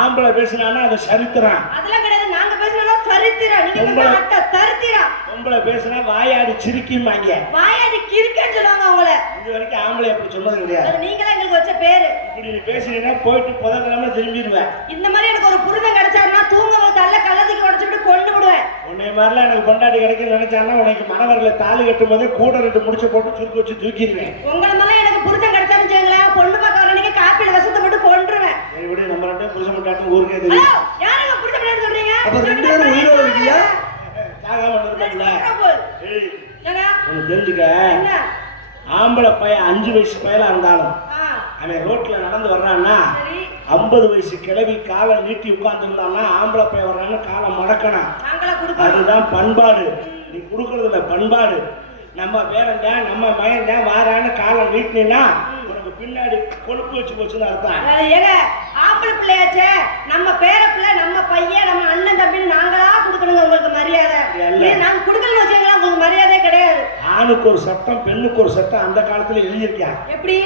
ஆம்பளை பேசினானா அது சரித்திரம். அதெல்லாம் கிடையாது. நாங்க பேசினா சரித்திரம். நீங்க பேசினா அட்டை தரித்திரம். பொம்பளை பேசினா வாயாடி சிரிக்குமாங்க. வாயாடி கிறுக்கன்னு சொல்லுவாங்க அவங்கள. இது வரைக்கும் ஆம்பளை அப்படி சொன்னது கிடையாது. அது நீங்களே எங்களுக்கு வச்ச பேரு. இப்படி நீ பேசினீங்கன்னா போயிட்டு புதக்கிழமை திரும்பிடுவேன். இந்த மாதிரி எனக்கு ஒரு புருஷன் கிடைச்சாருன்னா தூங்க தள்ள கள்ளத்துக்கு உடச்சு விட்டு கொண்டு விடுவேன். உன்னை மாதிரிலாம் எனக்கு கொண்டாடி கிடைக்குன்னு நினைச்சான்னா உனக்கு மனவரில தாலி கட்டும் போதே கூட 2 முடிச்சு போட்டு சுருக்கி வச்சு தூக்கிடுவேன். உங்களை மாதிரி எனக்கு புருஷன் கிடைச்சான்னு வச்சுங்களேன், பொண்ணு பார்க்க வர அன்னைக்கு காப்பில விஷத்தை போட்டு கொன்றுவேன். இப்படி நம்ம 2 புருஷன் கொண்டாட்டும் ஊருக்கே தெரியும். ஹலோ, யாருங்க புருஷன் பண்ணி சொல்றீங்க? அப்ப 2 பேரும் உயிரோட இருக்கியா? சாகாம இருக்காங்கல்ல. ஏய், என்னங்க? உனக்கு தெரிஞ்சுக்க. என்ன? ஆம்பளை பையன் 5 வயசு பையலா இருந்தாலும் ஆ, அவன் ரோட்ல நடந்து வர்றான்னா சரி. 50 வயசு கிளவி காலை நீட்டி உட்கார்ந்துருந்தான்னா ஆம்பளை பையன் வர்றான்னு காலை மடக்கணும். நாங்களா கொடுப்போம். அதுதான் பண்பாடு. நீ கொடுக்கறதுல பண்பாடு. நம்ம பேரண்ட நம்ம மயண்ட வாரான்னு காலை நீட்டினா உனக்கு பின்னாடி கொழுப்பு வச்சு போச்சுன்னு அர்த்தம். ஏங்க, ஆம்பளை பிள்ளையாச்சே, நம்ம பேர பிள்ளை, நம்ம பையன், நம்ம அண்ணன் தம்பின்னு நாங்களா கொடுக்கணுங்க உங்களுக்கு மரியாதை. இது நாங்க கொடுக்கலன்னு வச்சுங்களா உங்களுக்கு மரியாதை கிடையாது. ஆணுக்கு ஒரு சட்டம் பெண்ணுக்கு ஒரு சட்டம் அந்த காலத்துல எழுதியிருக்கியா? எப்படி?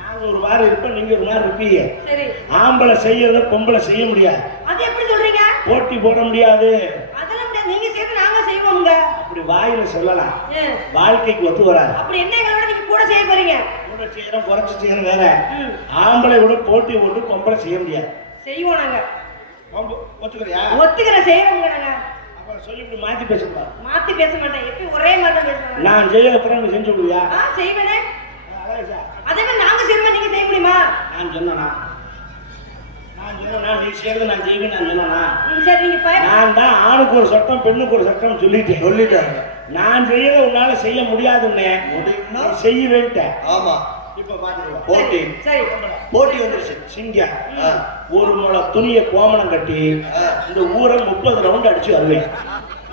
நாங்க ஒரு மாதிரி இருப்போம், நீங்க ஒரு மாதிரி இருப்பீங்க. சரி. ஆம்பளை செய்யறத பொம்பளை செய்ய முடியாது. அது எப்படி சொல்றீங்க? போட்டி போட முடியாது. அதெல்லாம் முடியாது. நீங்க செய்யறது நாங்க செய்வோங்க. அப்படி வாயில சொல்லலாம், வாழ்க்கைக்கு ஒத்து வராது. அப்படி என்ன எங்களோட நீங்க கூட செய்ய போறீங்க? கூட செய்யறோம் குறைச்சு செய்யறோம் வேற. ஆம்பளை கூட போட்டி போட்டு பொம்பளை செய்ய முடியாது. செய்வோம் நாங்க. ஒத்துக்கிறியா? ஒத்துக்கிற செய்யறோங்க நாங்க. அப்புறம் சொல்லி இப்படி மாத்தி பேசக்கூடாது. மாத்தி பேச மாட்டேன். எப்பயும் ஒரே மாதிரி தான் பேசுறேன். நான் செய்யற அப்புறம் நீ செஞ்சு விடுவியா? செய்வேனே. அதான் சார். அதே மாதிரி நாங்க செய்யறோம், நீங்க செய்ய முடியுமா? நான் சொன்னா நீ செய்யறது நான் செய்வேன். நான் சொன்னா சரி, நீங்க நான் தான் ஆணுக்கு ஒரு சட்டம் பெண்ணுக்கு ஒரு சட்டம் சொல்லிட்டாங்க. நான் செய்யறத உன்னால செய்ய முடியாதுன்னு முடியும்னா செய்ய வேண்டேன். ஆமா. இப்ப பாத்துக்கலாம். போட்டி சரி. போட்டி வந்துருச்சு. சிங்கம் ஒரு முளை துணியை கோமணம் கட்டி இந்த ஊரை 30 ரவுண்ட் அடிச்சு வருவேன்.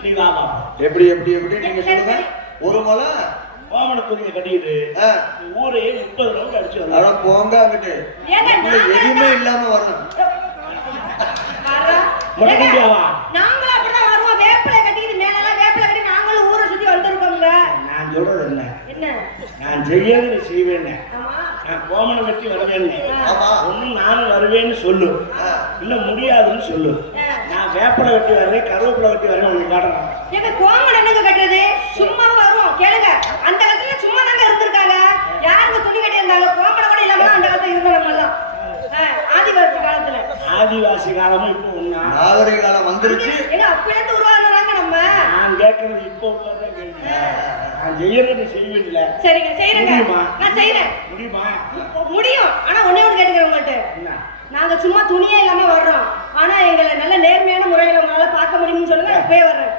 நீ வா வா. எப்படி எப்படி எப்படி நீங்க சொல்லுங்க. ஒரு முளை கோமண துணியை கட்டிட்டு ஊரையே 30 ரவுண்ட் அடிச்சு வருவேன். அட போங்க அங்கிட்டு. எதுவுமே இல்லாம வரணும். நாங்களும் அப்படிதான் வருவோம். வேப்பிலை கட்டிக்கிட்டு மேலெல்லாம் வேப்பிலை கட்டி நாங்களும் ஊரை சுத்தி வந்திருக்கோங்க. நான் சொல்றது என்ன? என்ன? நான் செய்யறது நீ செய்வேன். ஆமா. நான் கோமணம் கட்டி வருவேன்னு ஆமா. ஒண்ணு நானும் வருவேன்னு சொல்லு, இல்ல முடியாதுன்னு சொல்லு. நான் வேப்பிலை கட்டி வருவேன், கருவேப்பிலை கட்டி வருவேன். உங்களுக்கு காட்டுறேன். எங்க கோமணம் என்னங்க கட்டுறது? சும்மா வருவோம். கேளுங்க, அந்த காலத்துல சும்மா தாங்க இருந்திருக்காங்க. யாருங்க துணி கட்டி இருந்தாங்க? கோமணம் கூட இல்லாம அந்த காலத்துல இருந்தவங்க எல்லாம். ஆதிவாசி காலமும் இப்போ ஒண்ணா? நாகரிக காலம் வந்துருச்சு. ஏங்க அப்படியே உருவாக்குறாங்க நம்ம. நான் கேட்கறது இப்போ உள்ளதான் கேள்வி. நான் செய்யறது செய்வீங்கல்ல. சரிங்க செய்யறேங்க. முடியுமா? நான் செய்யறேன். முடியுமா? முடியும். ஆனா ஒண்ணே ஒண்ணு கேட்டுக்கிறேன் உங்கள்ட்ட. என்ன? நாங்க சும்மா துணியே இல்லாம வர்றோம். ஆனா எங்களை நல்ல நேர்மையான முறையில உங்களால பார்க்க முடியும்னு சொல்லுங்க. இப்பவே வர்றேன்.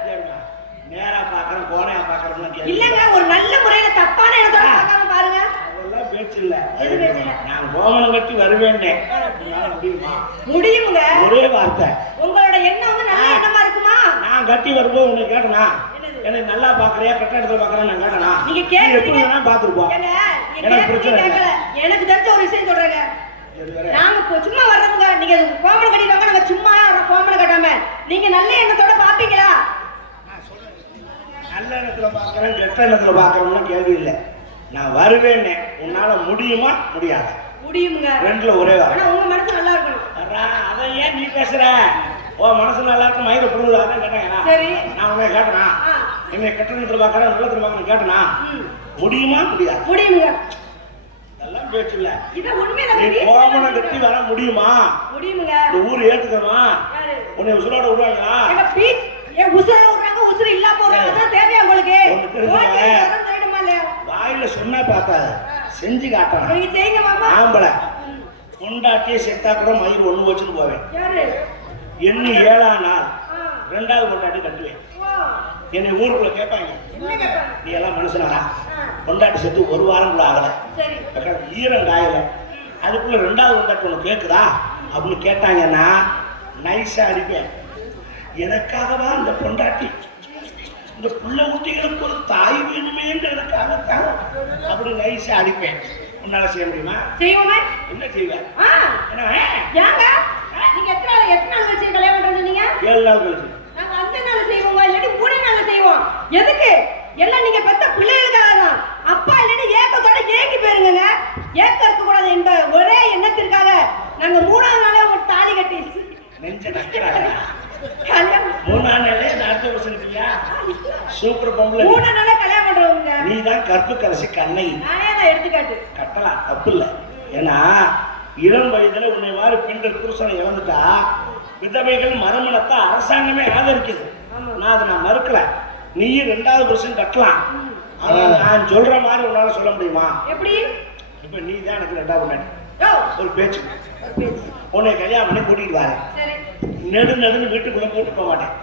நேரா பாக்குறேன் கோணையா பாக்குறேன்னு இல்லங்க ஒரு நல்ல முறையில தப்பான இடத்துல பார்க்காம பாருங்க. அதெல்லாம் பேச்சு இல்ல. எது பேச்சு இல்ல? நான் கோமணம் கட்டி வருவேன்னே. முடியுமா? முடியுங்க. ஒரே வார்த்தை. உங்களோட எண்ணம் வந்து நல்ல எண்ணமா இருக்குமா? நான் கட்டி வரும்போது உன்னை கேட்டனா? எனக்கு நல்லா பாக்குறியா கட்ட இடத்துல பாக்குறேன் நான் கேட்டனா? நீங்க கேட்க எப்படி வேணா பாத்துருப்போம். எனக்கு பிரச்சனை இல்ல. எனக்கு தெரிஞ்ச ஒரு விஷயம் சொல்றேங்க. நாங்க சும்மா வர்றவங்க நீங்க கோமணம் கட்டிடுவாங்க. நாங்க சும்மா கோமணம் கட்டாம நீங்க நல்ல எண்ணத்தோட பாப்பீங்களா? நல்ல இடத்துல பாக்குறேன் கெட்ட இடத்துல பாக்குறோம்னா கேள்வி இல்லை. நான் வருவேன்னே. உன்னால முடியுமா முடியாது? முடியுங்க. ரெண்டுல ஒரே வாரம். ஆனா உங்க மனசு நல்லா இருக்கணும். அதை ஏன் நீ பேசுற? ஓ மனசு நல்லா இருக்கு மயில புடுங்குதாதான் கேட்டாங்க. சரி நான் உன்னை கேட்டனா? என்னை கெட்ட இடத்துல பாக்குறேன் நல்ல இடத்துல பாக்குறேன் கேட்டனா? முடியுமா முடியாது? முடியுங்க. அதெல்லாம் பேச்சு இல்ல. இது உண்மையில நீ கோமணம் கட்டி வர முடியுமா? முடியுங்க. இந்த ஊர் ஏத்துக்கமா? உன்னை உசுரோட விடுவாங்களா? எங்க பீச் உசுரோட விடுறாங்க உசுறு இல்லாம போறாங்க. அதான் தேவையா உங்களுக்கு? வாயில சொன்னா பார்த்தாது செஞ்சு காட்டணும். நீங்க செய்யுங்க மாமா. ஆம்பளை பொண்டாட்டியே செத்தா கூட மயிர் ஒண்ணு வச்சுன்னு போவேன். யாரு? எண்ணி 7ஆம் நாள் 2வது பொண்டாட்டி கட்டுவேன். என்னை ஊருக்குள்ள கேட்பாங்க நீ எல்லாம் மனுஷனாரா? பொண்டாட்டி செத்து ஒரு வாரம் கூட ஆகல. ஈரம் காயல. அதுக்குள்ள 2வது பொண்டாட்டி ஒண்ணு கேட்குதா அப்படின்னு கேட்டாங்கன்னா நைஸா அடிப்பேன். எனக்காகவா இந்த பொண்டாட்டி இந்த புள்ள குட்டிகளுக்கு ஒரு தாய் வேணுமேன்றதுக்காகத்தான் அப்படி நைஸா அடிப்பேன். உன்னால செய்ய முடியுமா? செய்வோமே. என்ன செய்வேன்? ஏங்க நீங்க எத்தனை நாள் கழிச்சு கல்யாணம் பண்றீங்க சொன்னீங்க? 7 நாள் கழிச்சு. நாங்க அந்த நாள் செய்வோம் இல்லாட்டி 3 நாள் செய்வோம். எதுக்கு? எல்லாம் நீங்க பெத்த பிள்ளைகளுக்காக தான். அப்பா இல்லைன்னு ஏக்கத்தோட ஏங்கி போயிருங்க. ஏக்கம் இருக்க கூடாது என்ற ஒரே எண்ணத்திற்காக நாங்க 3ஆவது நாளே உங்க தாலி கட்டி நெஞ்ச நக்கிறாங்க. 3ஆம் நாளே அடுத்த வருஷம் இல்லையா? சூப்பர் பொம்பளை. 3ஆம் நாளே கல்யாணம் பண்றவங்க. நீ தான் கற்பு கரசி கண்ணை. நானே தான் எடுத்துக்காட்டு. கட்டலாம் தப்பு இல்லை. ஏன்னா இளம் வயதுல உன்னை மாதிரி பெண்கள் புருஷனை இழந்துட்டா விதவைகள் மறுமணத்தை அரசாங்கமே ஆதரிக்குது. நான் மறுக்கல. நீயும் 2வது புருஷன் கட்டலாம். ஆனா நான் சொல்ற மாதிரி உன்னால சொல்ல முடியுமா? எப்படி? இப்ப நீ தான் எனக்கு 2வது பொண்டாட்டி. ஒரு பேச்சு உன்னை கல்யாணம் பண்ணி கூட்டிட்டு வரேன். நெடுன்னு வீட்டுக்குள்ள போட்டு போக மாட்டேன்.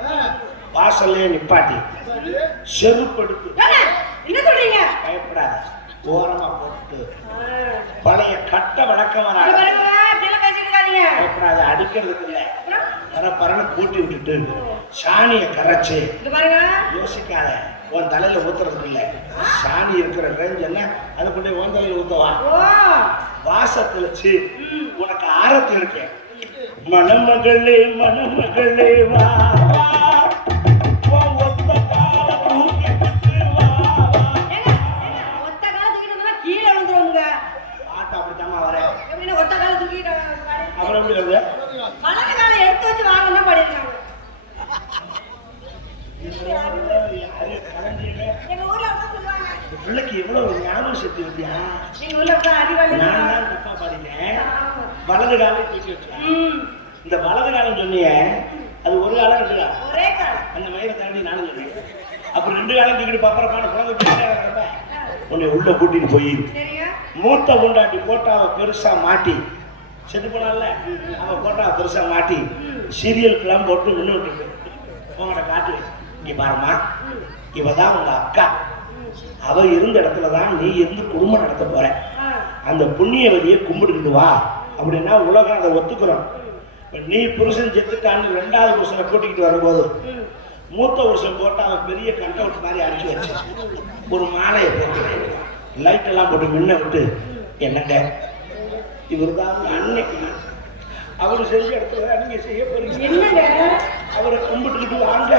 வாசல்லே நிப்பாட்டி செருப்படுத்து. என்ன சொல்றீங்க? பயப்படாத. ஓரமா போட்டு பழைய கட்ட வழக்கம் வராது. பயப்படாத. அடிக்கிறதுக்கு இல்லை. பரன்னு கூட்டி விட்டுட்டு சாணியை கரைச்சு யோசிக்காத. உன் தலையில ஊத்துறதுக்கு இல்லை. சாணி இருக்கிற ரேஞ்ச் என்ன அதை கொண்டு உன் தலையில ஊத்தவா? வாசத்துல வச்சு உனக்கு ஆரத்தி இருக்கேன். மணமகளே மணமகளே வா பிள்ளைக்கு எவ்வளவு ஞாபகம் சக்தி இருக்கியா? நான் தான் தப்பா பாடினேன். வலது காலம் தூக்கி வச்சேன். இந்த வலது காலம் சொன்னீங்க அது ஒரு காலம் 2 காலம். அந்த மயிரை தாண்டி நானும் சொன்னேன். அப்புறம் 2 காலம் தூக்கிட்டு பாப்பரமான குழந்தை உன்னை உள்ள கூட்டிட்டு போய் மூத்த பொண்டாட்டி போட்டாவை பெருசா மாட்டி செத்து போனால அவ போட்டாவை பெருசா மாட்டி சீரியலுக்கெல்லாம் போட்டு நின்று விட்டுருக்கு. உங்கள்கிட்ட காட்டு. இங்க பாருமா, இவதான் உங்க அக்கா. அவ இருந்த இடத்துலதான் நீ இருந்து குடும்பம் நடத்த போற. அந்த புண்ணியவதியை கும்பிட்டுக்கிட்டு வா அப்படின்னா உலகம் அதை ஒத்துக்கிறோம். நீ புருஷன் செத்துட்டான்னு 2வது புருஷனை கூட்டிக்கிட்டு வரும்போது மூத்த புருஷன் போட்டு அவன் பெரிய கண்ட் அவுட் மாதிரி அடிச்சு வச்சு ஒரு மாலையை போட்டு லைட் எல்லாம் போட்டு முன்ன விட்டு என்னங்க இவர் தான் அன்னைக்கு அவரு செஞ்ச இடத்துல நீங்க செய்ய போறீங்க, அவரை கும்பிட்டுக்கிட்டு வாங்க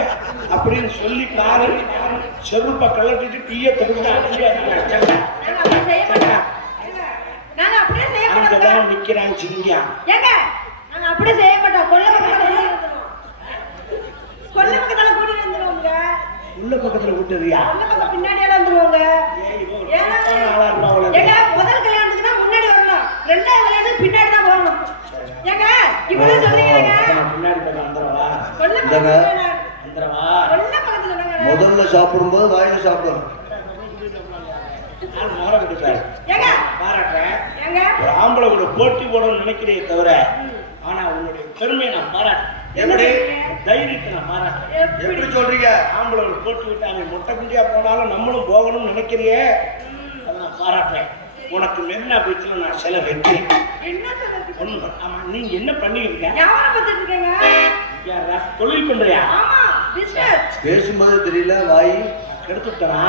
அப்படின்னு சொல்லி பாரு. செருப்பை கலட்டிட்டு டீயை அங்கதான் நிக்கிறான் சிங்கியா. அப்படியே செய்ய மாட்டோம். கொல்ல பக்கத்துல கூட்டிட்டு வந்துருவாங்க. உள்ள பக்கத்துல விட்டுறியா? பின்னாடியே வந்துருவாங்க. முதல் கல்யாணத்துக்கு தான் முன்னாடி வரணும், 2வது கல்யாணத்துக்கு பின்னாடி தான் போகணும். ஏங்க இப்படி சொல்றீங்க. இந்தாங்க. வந்துடவா? சொல்ல பக்கத்துல சொன்னாங்க. முதல்ல சாப்பிடும்போது வாயில சாப்பிடணும். நான் மோர விட்டுட்டாரு. ஏங்க பாராட்டுறேன். ஏங்க ஒரு ஆம்பளை கூட போட்டி போடணும்னு நினைக்கிறே தவிர, ஆனா உன்னுடைய பெருமையை நான் பாராட்டுறேன். எப்படி? தைரியத்தை நான் பாராட்டுறேன். எப்படி சொல்றீங்க? ஆம்பளை கூட போட்டி விட்டு அவன் மொட்டை குண்டியா போனாலும் நம்மளும் போகணும்னு நினைக்கிறியே, அதை நான் பாராட்டுறேன். உனக்கு மெரினா பீச்சில் நான் சில வைக்கிறேன். என்ன சொல்றது? ஒண்ணு. ஆமா, நீங்க என்ன பண்ணிருக்க? வியாபாரம் பார்த்துட்டு இருக்கேங்க. யாரா தொழில் பண்றியா? ஆமா, பிசினஸ். பேசும்போது தெரியல வாய் கெடுத்து விட்டனா?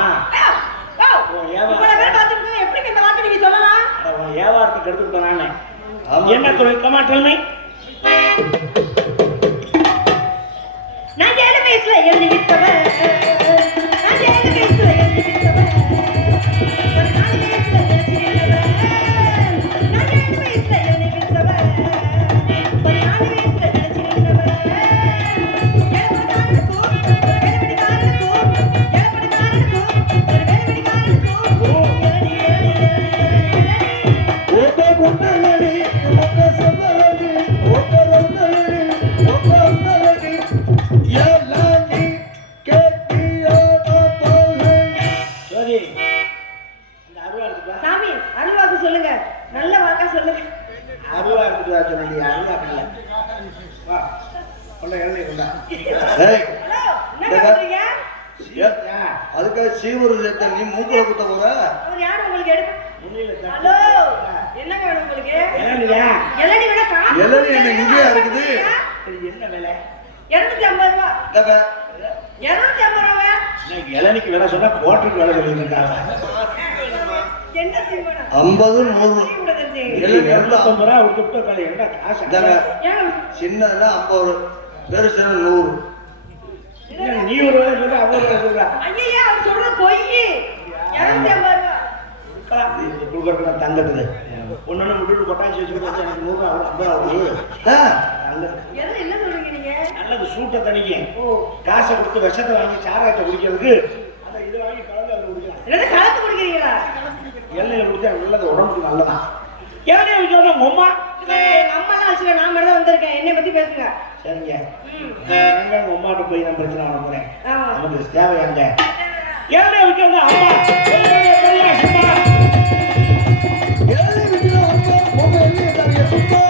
இவ்வளவு பேர் பார்த்துட்டு இருக்கோம், எப்படி இந்த வார்த்தை நீங்க சொல்லலாம்? உன் வியாபாரத்தை கெடுத்து விட்டனானே. ஆமா. என்ன தொழில்? கமாட்டல்மை. நான் 7 வயசுல எழுதி விட்டவன். நான் 7 வயசுல எழுதி விட்டவன். ஒரு 4 வயசுல எழுதி விட்டவன். நான் 7 வயசுல எழுதி விட்டவன். ஒரு 4 வயசுல எழுதி விட்டவன். ஏழப்படிக்காரனுக்கும் ஒரு வேலைப்படிக்காரனுக்கும் ஒரு வேலைப்படிக்காரனுக்கும் ஒத்த குண்டலடி ஒத்த சந்தலடி ஒத்த ரந்தலடி ஒத்த அந்தலடி எல்லானி கேட்டியோட போலே. சரி, இந்த அருவா இருக்குதா? சாமி அருள்வாக்கு சொல்லுங்க, நல்ல வாக்கா சொல்லுங்க. அருவா இருக்குதா சொன்னி? அருவா இல்ல. வா, கொண்ட இளநீர் கொண்டா. ஏய், ஹலோ, என்ன பண்றீங்க? அதுக்காக சீவரு சேர்த்த நீ மூக்குல குத்த போற? அவர் யார் உங்களுக்கு எடுக்க? முன்னில தட்டு. ஹலோ, என்ன வேணும் உங்களுக்கு? ஏன்யா? இளநீ வேணா காசு இளநீ என்ன இங்கேயா இருக்குது? இது என்ன விலை? 250 ரூபா. இந்தாங்க. 250 ரூபாங்க. நான் இளநிக்கு விலை சொன்னா கோட்டருக்கு விலை சொல்லியிருக்காங்க. என்ன செய்யணும்? 50 100. இளநீ 250 ரூபா விட்டு விட்டு என்ன காசு? இந்தாங்க. ஏங்க சின்னதுன்னா 50, பெருசுன்னா 100. என்ன நீ ஒரு வேலை சொல்ற, அவன் ஒரு வேலை சொல்றா. ஐயா அவர் சொல்றது பொய். 250 ரூபா. கொடுக்கறது நான் தங்கத்துக்கு ஒன்னு விட்டுட்டு கொட்டாச்சி வச்சுக்கிட்டு எனக்கு 100 ரூபா 50 ரூபா ஆகுது. ஆ, எல்லாம் என்ன சொல்றீங்க நீங்க? நல்லது சூட்டை தணிக்கும். காசை கொடுத்து விஷத்தை வாங்கி சாராயத்தை குடிக்கிறதுக்கு அந்த இதை வாங்கி கலந்து அதை குடிக்கலாம். என்னது கலந்து குடிக்கிறீங்களா? எண்ணெயில் குடிச்சா நல்லது, உடம்புக்கு நல்லதான். எண்ணெய் வைக்கணும் உங்க அம்மா. நம்மலாம் ஆச்சுல, நான் மட்டும் தான் வந்திருக்கேன். என்னை பத்தி பேசுங்க. சரிங்க, எங்க உங்க அம்மாட்ட போய் நான் பிரச்சனை பண்ண போறேன். ஆமா. நமக்கு தேவையாங்க எண்ணெய் வைக்கணும் அம்மா. சும்மா இளநீ விற்கிற அம்மா, உங்க எண்ணெயை தரீங்க சும்மா.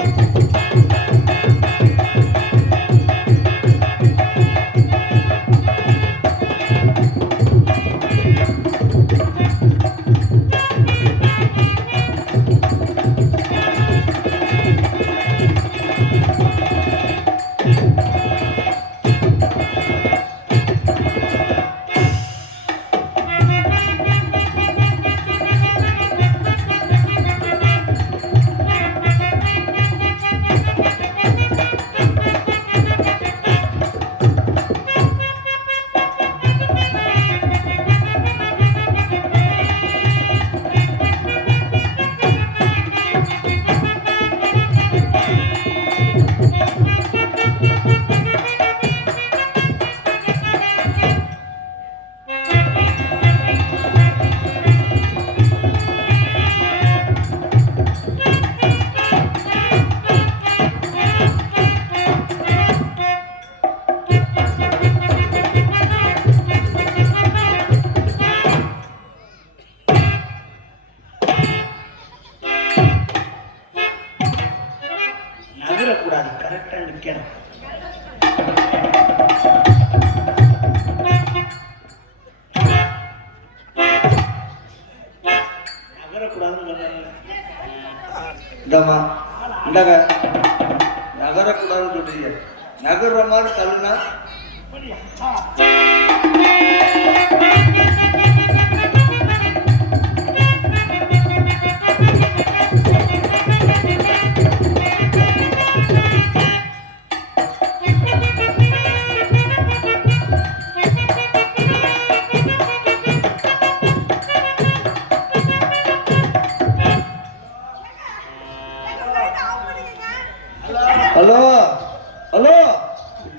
நகரக்கூடாது, கரெக்டா நிக்கணும். நகரக்கூடாதுன்னு இந்தாம்மா, இந்தாங்க. நகரக்கூடாதுன்னு சொல்றீங்க. நகர்ற மாதிரி தள்ளுனா ஹலோ ஹலோ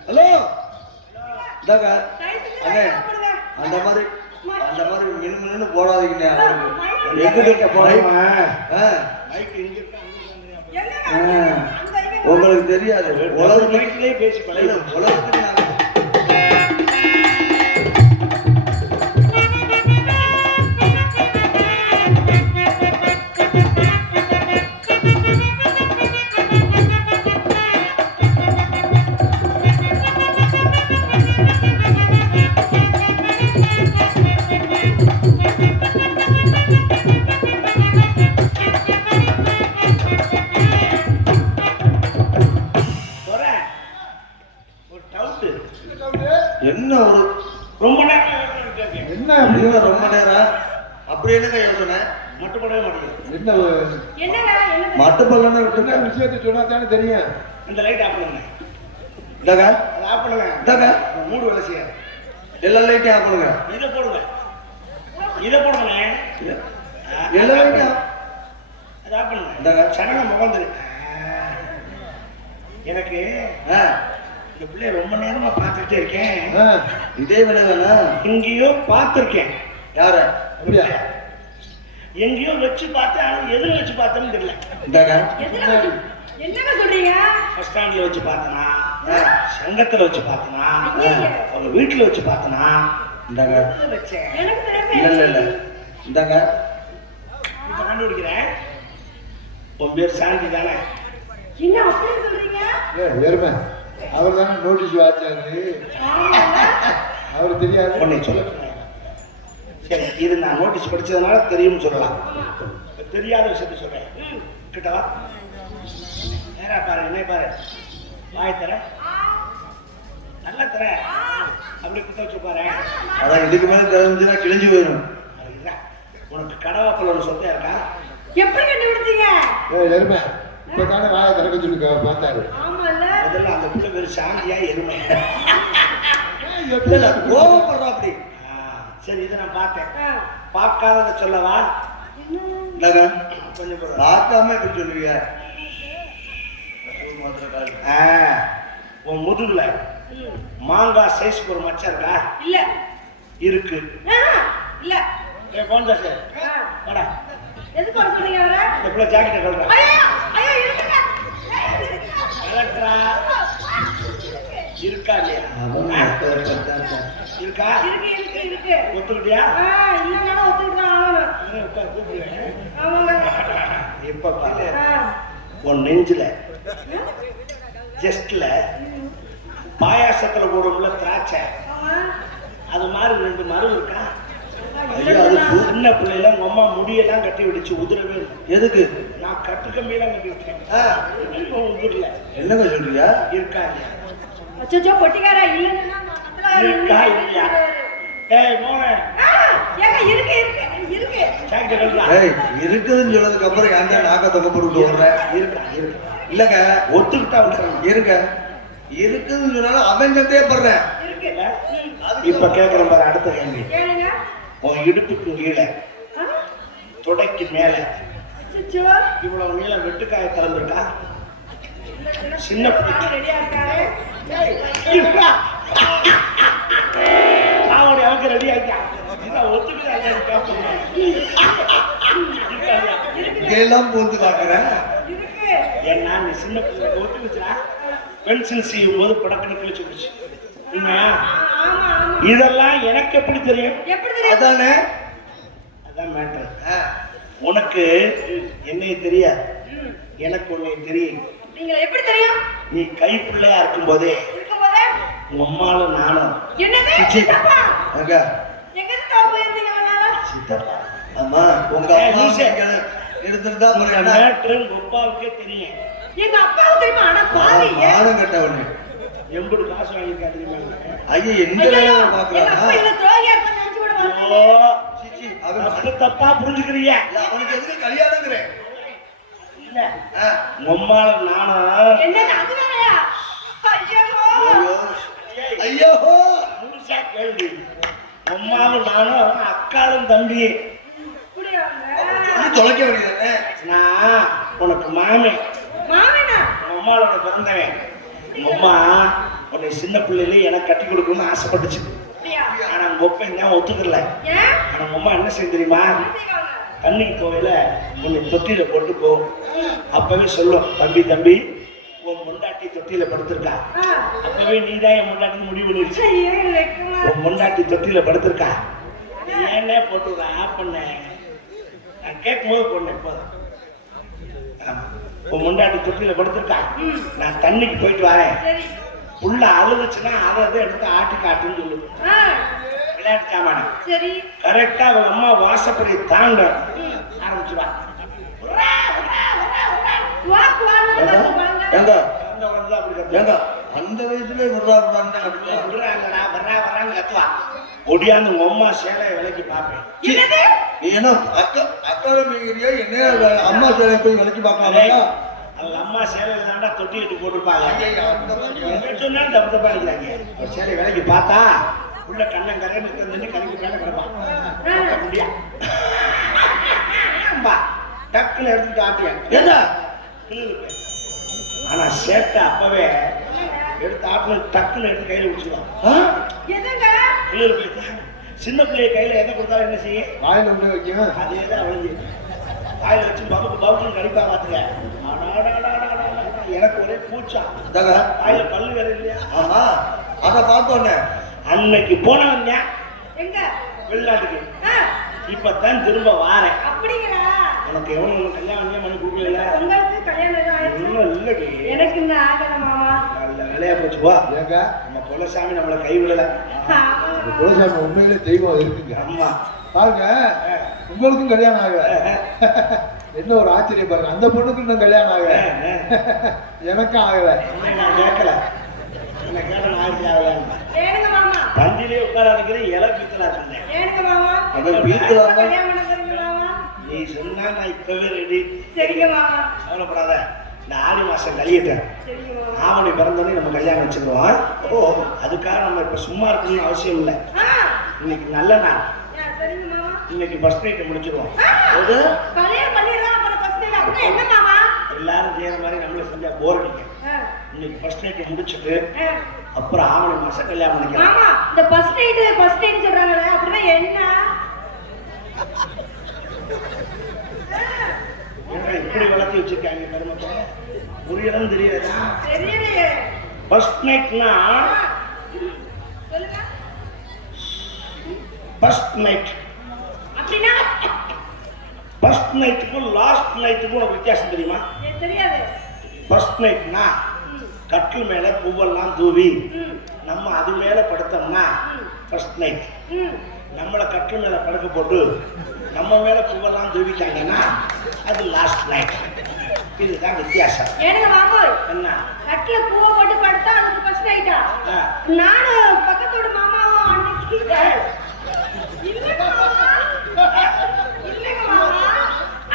ஹலோ இந்தாங்க. அண்ணே, அந்த மாதிரி மின்னு போடாதீங்கண்ணே. எங்கிட்ட போறோமா? ஆ, உங்களுக்கு தெரியாது. உலகத்திலே பேசி பழகி உலகத்துக்கு நாங்க என்ன ரொம்ப நேரம் அப்படி என்னங்க யோசனை மட்டுப்படவே மாட்டேங்குது. என்ன என்னங்க என்ன மட்டுப்பல்லன்னு என்ன விட்டுங்க விஷயத்தை சொன்னா தானே தெரியும். இந்த லைட் ஆஃப் பண்ணுங்க. இந்தாங்க அதை ஆஃப் பண்ணுங்க. இந்தாங்க மூடு வேலை செய்யாது. எல்லா லைட்டையும் ஆஃப் பண்ணுங்க. இதை போடுங்க. இதை போடுங்க. எல்லா லைட்டையும் அதை ஆஃப் பண்ணுங்க. இந்தாங்க. சடங்க முகம் தெரியும். எனக்கு இந்த பிள்ளைய ரொம்ப நேரமா பார்த்துக்கிட்டே இருக்கேன். இதே வினதானா எங்கேயோ பார்த்துருக்கேன். யார அப்படியா? எங்கேயோ வச்சு பார்த்தேன். ஆனால் எதுல வச்சு பார்த்தேன்னு தெரியல. இந்தாங்க எதுல என்னங்க சொல்றீங்க? பஸ் ஸ்டாண்ட்ல வச்சு பார்த்தனா, சங்கத்துல வச்சு பார்த்தனா, ஐயையே. உங்க வீட்டுல வச்சு பார்த்தனா, இந்தாங்க எதுல வச்சேன்? எனக்கு இல்ல இல்ல இல்ல தெரியாது. இந்தாங்க இப்ப கண்டுபிடிக்கிறேன். உன் பேர் சாந்தி தானே? என்ன அப்படி சொல்றீங்க? எருமை அவர் தானே நோட்டீஸ் வாச்சாரு. ஆமாங்க. அவர் தெரியாது. உன்னை சொல்ல சொன்னேன். சரி, இது நான் நோட்டீஸ் படிச்சதுனால தெரியும்னு சொல்லலாம். இப்ப தெரியாத விஷயத்த சொல்றேன். கிட்டவா, நேரா பாரு, என்ன பாரு, வாய் தர, நல்லா தர, அப்படி குத்த வச்சு பாரு. அதான் இதுக்கு மேல தெரிஞ்சுன்னா கிழிஞ்சு போயிடும். அதுதான். உனக்கு கடவாப்பல் சொத்தையா இருக்கா? எப்படி கண்டுபிடிச்சீங்க? எருமை இப்ப தானே வாயை திறக்க சொல்லி பார்த்தாரு. ஆமால. முதல்ல அந்த பிள்ளை பேர் சாந்தியா எருமை. இல்ல இல்ல கோவப்படுறோம் அப்படி. சரி, இதை நான் பார்த்தேன். பார்க்காதத சொல்லவா? இந்தாங்க கொஞ்சம் கூட. பார்க்காம எப்படி சொல்லுவீங்க? உன் முதுகுல மாங்காய் சைஸ்க்கு ஒரு மச்சம் இருக்கா? இல்ல. இருக்கு. இல்ல. போந்தா சார், வாடா. எதுக்கு வர சொன்னீங்க அவரை? இந்த பிள்ளை ஜாக்கெட்டை கழுறா. ஐயோ ஐயோ இருக்குங்க. கலெக்டரா இருக்கா இல்லையா? இருக்கா? இருக்கு இருக்கு இருக்கு. ஒத்துக்கிட்டியா? இல்லைன்னா ஒத்துக்கிட்டு தான் ஆகணும். உட்கார், கூப்பிடுவேன். ஆமாங்க. இப்ப பாரு, உன் நெஞ்சில ஜஸ்ட்ல பாயாசத்துல போடும்ல திராட்சை, அது மாதிரி 2 மரம் இருக்கா? ஐயோ, அது சின்ன பிள்ளைல உங்க அம்மா முடியெல்லாம் கட்டி விடுச்சு, உதிரவே இல்லை. எதுக்கு? நான் கட்டு கம்பியெல்லாம் கட்டி விட்டேன். உதிரல. என்னங்க சொல்றீங்க? இருக்கா இல்லையா? அச்சோ பொட்டிக்காரா இல்லைன்னா இருக்கா இல்லையா? ஏய் மோனே, ஏங்க இருக்கு இருக்கு இருக்கு. ஜாக்கெட்டை கழுறா. ஏய் இருக்குதுன்னு சொன்னதுக்கு அப்புறம் ஏன்டா நாக்க தொங்க போட்டு ஓடுறேன்? இருக்கா இருக்கு. இல்லங்க ஒத்துக்கிட்டா விட்டுறேன். இருங்க இருக்குதுன்னு சொன்னாலும் அவன் சந்தேகப்படுறேன். இருக்கு. இப்ப கேட்கிறேன் பாரு, அடுத்த கேள்வி. கேளுங்க. உன் இடுப்புக்கு கீழே தொடைக்கு மேல அச்சோ இவ்வளவு நீளம் வெட்டுக்காய கலந்துருக்கா? சின்ன பிள்ளைக்கு ரெடியா இருக்காரு. இருக்கா? அவனுடைய அவனுக்கு ரெடி ஆயிட்டான். ஒத்துக்குதா இங்கெல்லாம் பூந்து காட்டுறேன். இருக்கு. ஏன்னா நீ சின்ன பிள்ளை ஒத்துக்குச்சுனா பென்சில் செய்யும் போது படக்குன்னு கிழிச்சு விடுச்சு. உண்மையா? ஆமா ஆமா. இதெல்லாம் எனக்கு எப்படி தெரியும்? எப்படி தெரியும்? அதானே அதான் மேட்டர். உனக்கு என்னை தெரியாது, எனக்கு உன்னை தெரியும். நீங்க எப்படி தெரியும்? நீ கைப்பிள்ளையா இருக்கும்போதே இருக்கும்போதே உங்க அம்மாலும் நானும் என்னது? சிச்சி. சித்தப்பா. அங்க எங்க தான் போயிருந்தீங்க அவனால? சித்தப்பா. ஆமா உங்க ஏய், அம்மா லூசே. எடுத்துருந்தா இந்த மேட்டர் உங்க அப்பாவுக்கே தெரியும். எங்க அப்பாவுக்கு தெரியுமா? அட பாவி. மானம் கட்டவனு. எம்புடு காசு வாங்கியிருக்கா தெரியுமா? ஐயா எந்த ஐயோ, வேலையை எங்க பாக்குறானா? அப்பா இத துரோகியா இருப்பான்னு நினைச்சு கூட ஓ, வரல. சிச்சி அவன் தப்பு தப்பா புரிஞ்சுக்கிறீங்க. இல்ல, அவனுக்கு எதுக்கு கல்யாணங்கிறேன்? இல்ல, உங்க அம்மாலும் நானும் என்னது அது வேறயா? ஐயோ. ஐயோ முழுசா கேள்வி. அம்மாவும் நானும் அக்காலும் தம்பி. இப்படியாங்க? தொலைக்க வேண்டியதானே? நான் உனக்கு மாமே, மாமனா? உங்க அம்மாவோட பிறந்தவன். உங்க அம்மா உன்னை சின்ன பிள்ளையில எனக்கு கட்டி கொடுக்கணும்னு ஆசைப்பட்டுச்சு. அப்படியா? ஆனா உங்க ஒப்ப என்ன ஒத்துக்கல. ஏன்? ஆனா உங்க அம்மா என்ன செய்ய தெரியுமா? என்ன செய்வாங்க? தண்ணிக்கு போகையில உன்னை தொட்டியில போட்டு போ. அப்பவே சொல்லும், தம்பி தம்பி உன் முண்டாட்டி தொட்டியில படுத்திருக்கா. அப்பவே நீதான் என் முண்டாட்டி முடிவு பண்ணிருச்சு. ஐயோ, வெக்கமா. உன் முண்டாட்டி தொட்டியில படுத்திருக்கா. ஏன்னே போட்டு ஒரு ஆப் பண்ண நான் கேட்கும் போது போனேன். இப்போதான் உன் முண்டாட்டி தொட்டியில படுத்திருக்கா. நான் தண்ணிக்கு போயிட்டு வரேன். சரி. உள்ள அழுதுச்சுன்னா அதை எடுத்து ஆட்டு காட்டுன்னு சொல்லு. விளையாட்டு சாமான. சரி. கரெக்டா அவங்க அம்மா வாசப்படி தாண்ட ஆரம்பிச்சுவா. வாக்கு வாங்க. ஏங்க அப்படி ஏங்க அந்த வயசுல விடுறாங்க விடுறாங்கடா வர்றான்னு கத்துவா. ஒடியாந்து உங்க அம்மா சேலையை விலைக்கு பார்ப்பேன். என்னது? நீ என்ன அக்கால மீறியா என்ன அம்மா சேலை போய் விலைக்கு பார்க்கலாமா? அவங்க அம்மா சேலையில தாண்டா தொட்டி எடுத்து போட்டிருப்பாங்க. என்ன சொன்னாலும் தப்பு தப்பா இருக்கிறாங்க. ஒரு சேலை விலைக்கு பார்த்தா உள்ள கண்ணங்கரைன்னு தந்து கணக்கு மேல கிடப்பான். முடியா டக்குன்னு எடுத்துட்டு ஆட்டியாங்க. என்ன ஆனா சேட்டை அப்பவே எடுத்து ஆட்டணும் டக்குன்னு எடுத்து கையில பிடிச்சிக்கலாம். எதுங்க? கிளியில் போயிட்டா சின்ன பிள்ளைய கையில எதை கொடுத்தாலும் என்ன செய்ய வாயில உள்ள வைக்க அதே தான் அவளுக்கு வாயில வச்சு பவுக்கு கடிப்பா பார்த்துக்க. எனக்கு ஒரே பூச்சா வாயில பல்லு வேற இல்லையா. ஆமா அத பார்த்தோன்னே அன்னைக்கு போனவன் எங்க? வெளிநாட்டுக்கு. ஆ, இப்பதான் திரும்ப வாரேன். அப்படிங்களா? உனக்கு எவனும் கல்யாணம் பண்ணி கொடுக்கல. உங்களுக்கு கல்யாணம் எதுவும் ஆயிடுச்சு? இன்னும் இல்லடி. எனக்கு இன்னும் ஆகல மாமா. நல்ல வேலையா போச்சு. போ ஏங்க நம்ம குலசாமி நம்மளை கை விடல. இந்த குலசாமி உண்மையிலே தெய்வம் இருக்குங்க. அம்மா பாருங்க உங்களுக்கும் கல்யாணம் ஆகல. என்ன ஒரு ஆச்சரியம் பாருங்க, அந்த பொண்ணுக்கு இன்னும் கல்யாணம் ஆகல, எனக்கும் ஆகல. நான் கேட்கல. என்ன கேட்டேன் ஆயிரத்தி ஆகல. ஏனுங்க மாமா? பந்திலே உட்கார வைக்கிறேன் இலை பித்தலா இருந்தேன். ஏனுங்க மாமா? கல்யாணம் பண்ண போறீங்க மாமா? நீ சொன்னா நான் இப்பவே ரெடி. சரிங்க மாமா. கவலைப்படாத. இந்த ஆடி மாசம் கழியிட்டேன். சரிங்க மாமா. ஆவணி பிறந்தோடனே நம்ம கல்யாணம் வச்சுக்குவோம். ஓ அதுக்காக நம்ம இப்ப சும்மா இருக்கணும்னு அவசியம் இல்லை. ஆ, இன்னைக்கு நல்ல நாள். சரிங்க மாமா. இன்னைக்கு ஃபர்ஸ்ட் நைட் முடிச்சிருவோம். கல்யாணம் பண்ணிடலாம் அப்புறம் ஃபர்ஸ்ட் நைட். அப்படியே என்ன மாமா? எல்லாரும் செய்யற மாதிரி நம்மள செஞ்சா போர் அடிக்கும். இன்னைக்கு ஃபர்ஸ்ட் நைட் முடிச்சுட்டு அப்புறம் ஆவணி மாசம் கல்யாணம் பண்ணிக்கலாம். மாமா இந்த ஃபர்ஸ்ட் நைட் சொல்றாங்களே அப்படின்னா என்ன? இப்படி வளர்த்தி வச்சிருக்காங்க கருமத்தை. ஒரு இடம் தெரியாதா? தெரியலையே. ஃபர்ஸ்ட் நைட்னா சொல்லுங்க. ஃபர்ஸ்ட் நைட் அப்படின்னா ஃபர்ஸ்ட் நைட்டுக்கும் லாஸ்ட் நைட்டுக்கும் உனக்கு வித்தியாசம் தெரியுமா? எனக்கு தெரியாது. ஃபர்ஸ்ட் நைட்னா கட்டில் மேல பூவெல்லாம் தூவி நம்ம அது மேல படுத்தோம்னா ஃபர்ஸ்ட் நைட். நம்மளை கட்டில் மேல படுக்க போட்டு நம்ம மேல பூவெல்லாம் தூவிட்டாங்கன்னா அது லாஸ்ட் நைட். இதுதான் வித்தியாசம். ஏனுங்க மாமா? என்ன? கட்டில பூவை போட்டு படுத்தா அதுக்கு ஃபர்ஸ்ட் நைட்டா? நானும் பக்கத்தோட மாமாவும் அன்னைக்கு இல்லங்க மாமா. இல்லங்க மாமா.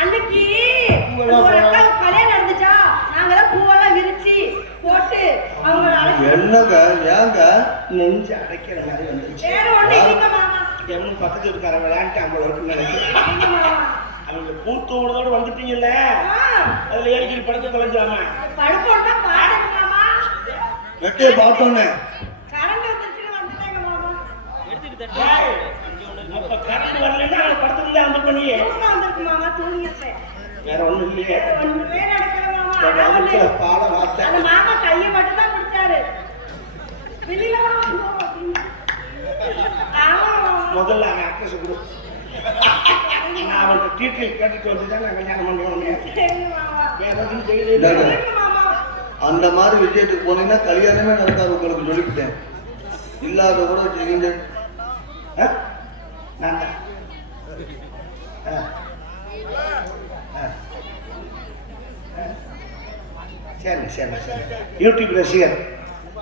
அன்னைக்கு ஒரு அக்கா கல்யாணம் நடந்துச்சா, நாங்கெல்லாம் பூவெல்லாம் விரிச்சு போட்டு அவங்கள என்னங்க ஏங்க நெஞ்சு அடைக்கிற மாதிரி வந்துருச்சு. வேற ஒண்ணு இல்லைங்க மாமா. எவனும் பக்கத்து இருக்கார விளையாண்டு அவங்க இருக்குன்னு நினைக்கிறேன். இல்லைங்க மாமா. அவங்க பூத்தோடு வந்துட்டீங்கல்ல, அதுல ஏறி படுத்து தொலைஞ்சாம படுப்போட தான் பாடுங்க மாமா. வெட்டியை பார்த்தோன்னே கரண்ட் வந்துருச்சுன்னு வந்துட்டாங்க மாமா. அப்ப கரண்ட் வரலன்னா அவனை படுத்துருந்தா வந்து பண்ணியே தூக்கம் வந்திருக்கு மாமா. தூங்கிட்டேன். வேற ஒண்ணும் இல்லையே. ஒண்ணுமே நடக்கல மாமா. அதுக்குள்ள பாட வார்த்தை. அந்த மாமா கையை மட்டும் தான் பிடிச்சாரு. வெளியில வா அப்படின்னு. ஆமா மாமா. முதல்ல அவன் அட்ரஸ் கொடு. நான் அவன் டீட்டெயில் கேட்டுட்டு வந்துதான் நான் கல்யாணம் பண்ணுவேன். சரிங்க மாமா. வேற எதுவும் செய்யல. சரிங்க மாமா. அந்த மாதிரி விஜயத்துக்கு போனீங்கன்னா கல்யாணமே நடக்காது. உங்களுக்கு சொல்லிவிட்டேன். இல்லாத கூட செய்யுங்க. நான் தான். சரி சரி சரி. யூடியூப் ரசிகர்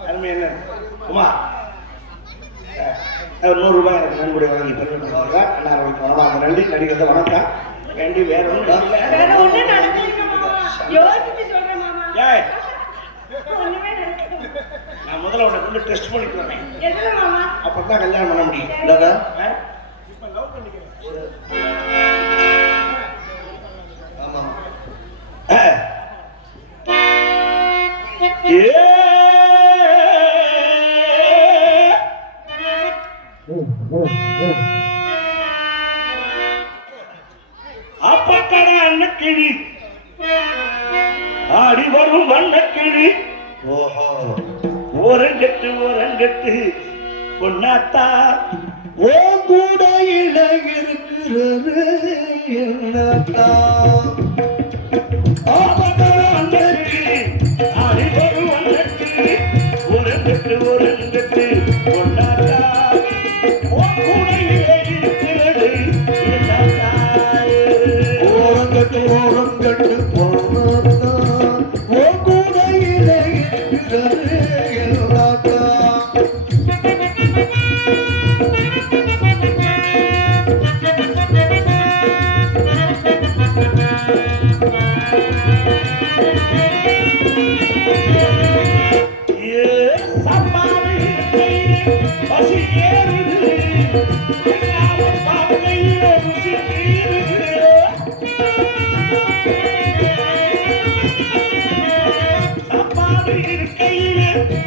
அருமை என்ன குமார் 100 ரூபாய் எனக்கு நன்கொடை வாங்கி பெருமைப்படுறாங்க. அண்ணாருக்கு வணக்கம். நன்றி. நடிகர் வணக்கம். வேண்டி வேற ஒன்றும் இல்லை. வேற ஒண்ணும் நடக்கலைங்க மாமா. யோசிச்சு சொல்றேன் மாமா. ஏய் ஒண்ணுமே நடக்கல. நான் முதல்ல உன்னை கொண்டு டெஸ்ட் பண்ணிட்டு வரேன். எதுல மாமா? அப்பதான் கல்யாணம் பண்ண முடியும். இல்லைங்க இப்ப லவ் பண்ணிக்கிறேன். ஆமா அப்பக்கட அன்னக்கிளி ஆடி வரும் வண்ணக்கிளி ஓஹோ ஓரங்கட்டு பொன்னாத்தா ஓ கூட இட இருக்கிறது என்னத்தான் அப்பக்கட அன்னக்கிளி ஆடி வரும் வண்ணக்கிளி ஓரங்கட்டு பொன்னாத்தா ஓ கூட இட இருக்கிறது என்னத்தா ஓரங்கட்டு ஓரங்கட்டு போனத்தான் ஓ கூட இட இருக்கிறது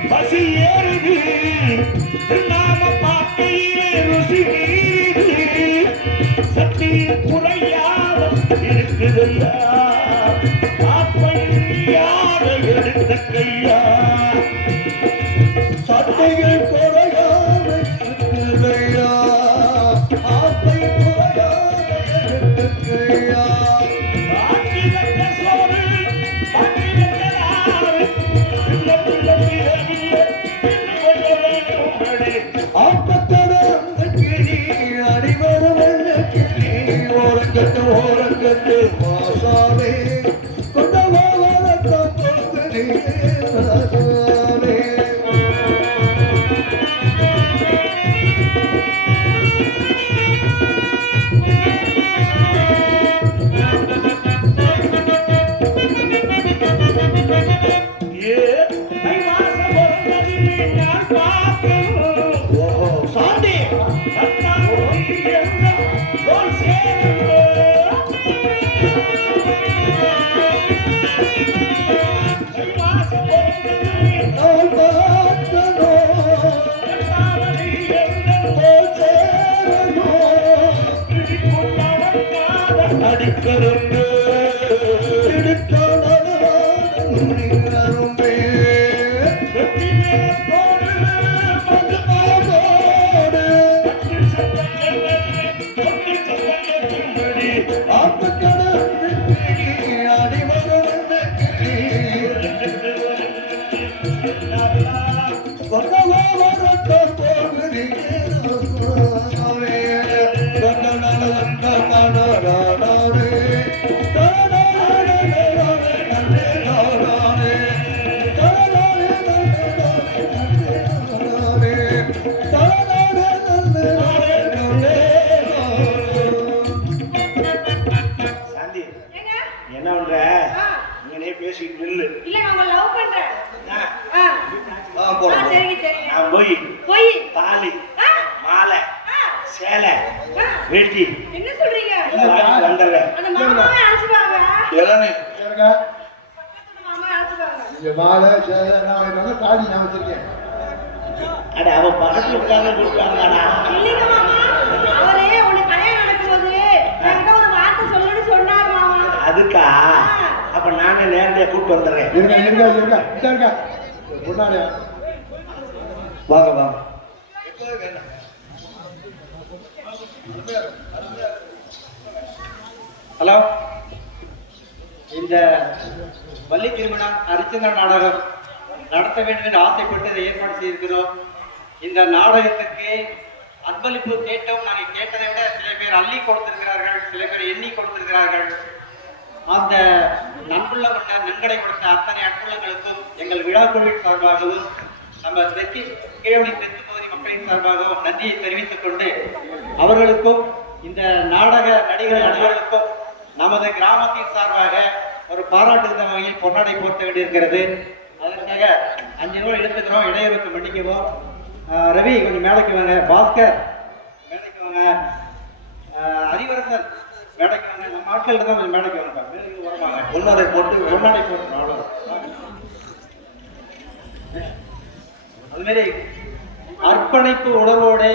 பசி ஏறுது நாம பார்க்கையிலே ருசி மீறுது சக்தி குறையாத இருக்குதையா ஆப்பையாக எடுத்த கையா சட்டைகள் குறையாம இருக்குதையா ஆப்பை குறையாம இருக்குதையா பாட்டி வைத்த சோறு பாட்டி வைத்த நாறு பிள்ளை பிள்ளை பிறவில்லை ஆப்பத்தோட அந்த கிளி அடிவரும் அந்த கிளி ஓரங்கட்டு ஓரங்கட்டு மாசாவே கொண்டவா வரத்தான் பொறுத்தனே ராசாவே சாந்தி நான் பார்த்தனோ சேரனோ அடிக்கருந்து திருட்டாளரும்பே சாந்தி ஏங்க என்ன பண்ற ஆ, நீங்களே பேசிட்டு நில்லு இல்ல நான் உங்களை லவ் பண்றேன் ஆ, ஆ, ஆ, போறோம் சரிங்க சரிங்க நான் போய் போய் தாலி ஆ, மாலை ஆ, சேலை ஆ, வேட்டி என்ன சொல்றீங்க எல்லாம் வாங்கிட்டு வந்துடுறேன் அந்த மாமாவை அழைச்சுப்பாங்க இளநீ கேளுங்க, மாமாவை அழைச்சுப்பாங்க இங்க மாலை சேலை நான் வாங்கிட்டு வந்தேன், தாலி நான் வச்சிருக்கேன். அட அவ பக்கத்துல உட்கார்ந்து கொடுத்தாங்கடா இல்லைங்க மாமா அவரே உனக்கு கல்யாணம் நடக்கும்போது என்கிட்ட ஒரு வார்த்தை சொல்லுன்னு சொன்னார் மாமா அதுக்கா அப்ப நானே நேரடியா கூப்பிட்டு வந்துடுறேன் இருங்க இருங்க இருங்க இந்த இருங்க பொண்ணாடியா வாங்க வாங்க ஹலோ, இந்த வள்ளி திருமணம் ஹரிச்சந்திர நாடகம் நடத்த வேண்டும் என்று ஆசைப்பட்டு இதை ஏற்பாடு செய்திருக்கிறோம். இந்த நாடகத்துக்கு அன்பளிப்பு கேட்டோம். நாங்கள் கேட்டதை விட சில பேர் அள்ளி கொடுத்திருக்கிறார்கள், சில பேர் எண்ணி கொடுத்திருக்கிறார்கள். அந்த நன்புள்ள கொண்ட நன்கடை கொடுத்த அத்தனை அன்புள்ளங்களுக்கும் எங்கள் விழா குழுவின் சார்பாகவும் நம்ம தெற்கு கீழவழி தெற்கு பகுதி மக்களின் சார்பாகவும் நன்றியை தெரிவித்துக் கொண்டு அவர்களுக்கும் இந்த நாடக நடிகர் அனைவருக்கும் நமது கிராமத்தின் சார்பாக ஒரு பாராட்டுகிற வகையில் பொன்னாடை போர்த்த வேண்டியிருக்கிறது. அதற்காக 5 ரூபாய் எடுத்துக்கிறோம். இடையூறுக்கு மன்னிக்கவும். ரவி கொஞ்சம் மேடைக்கு வாங்க. பாஸ்கர் மேடைக்கு வாங்க. ஹரிவரசன் மேடைக்கு வாங்க. நம்ம ஆட்கள் தான் கொஞ்சம் மேடைக்கு வாங்க. மேடைக்கு வருவாங்க. பொன்னாடை போட்டு பொன்னாடை போட்டு அவ்வளோ. அதுமாரி அர்ப்பணிப்பு உணர்வோடு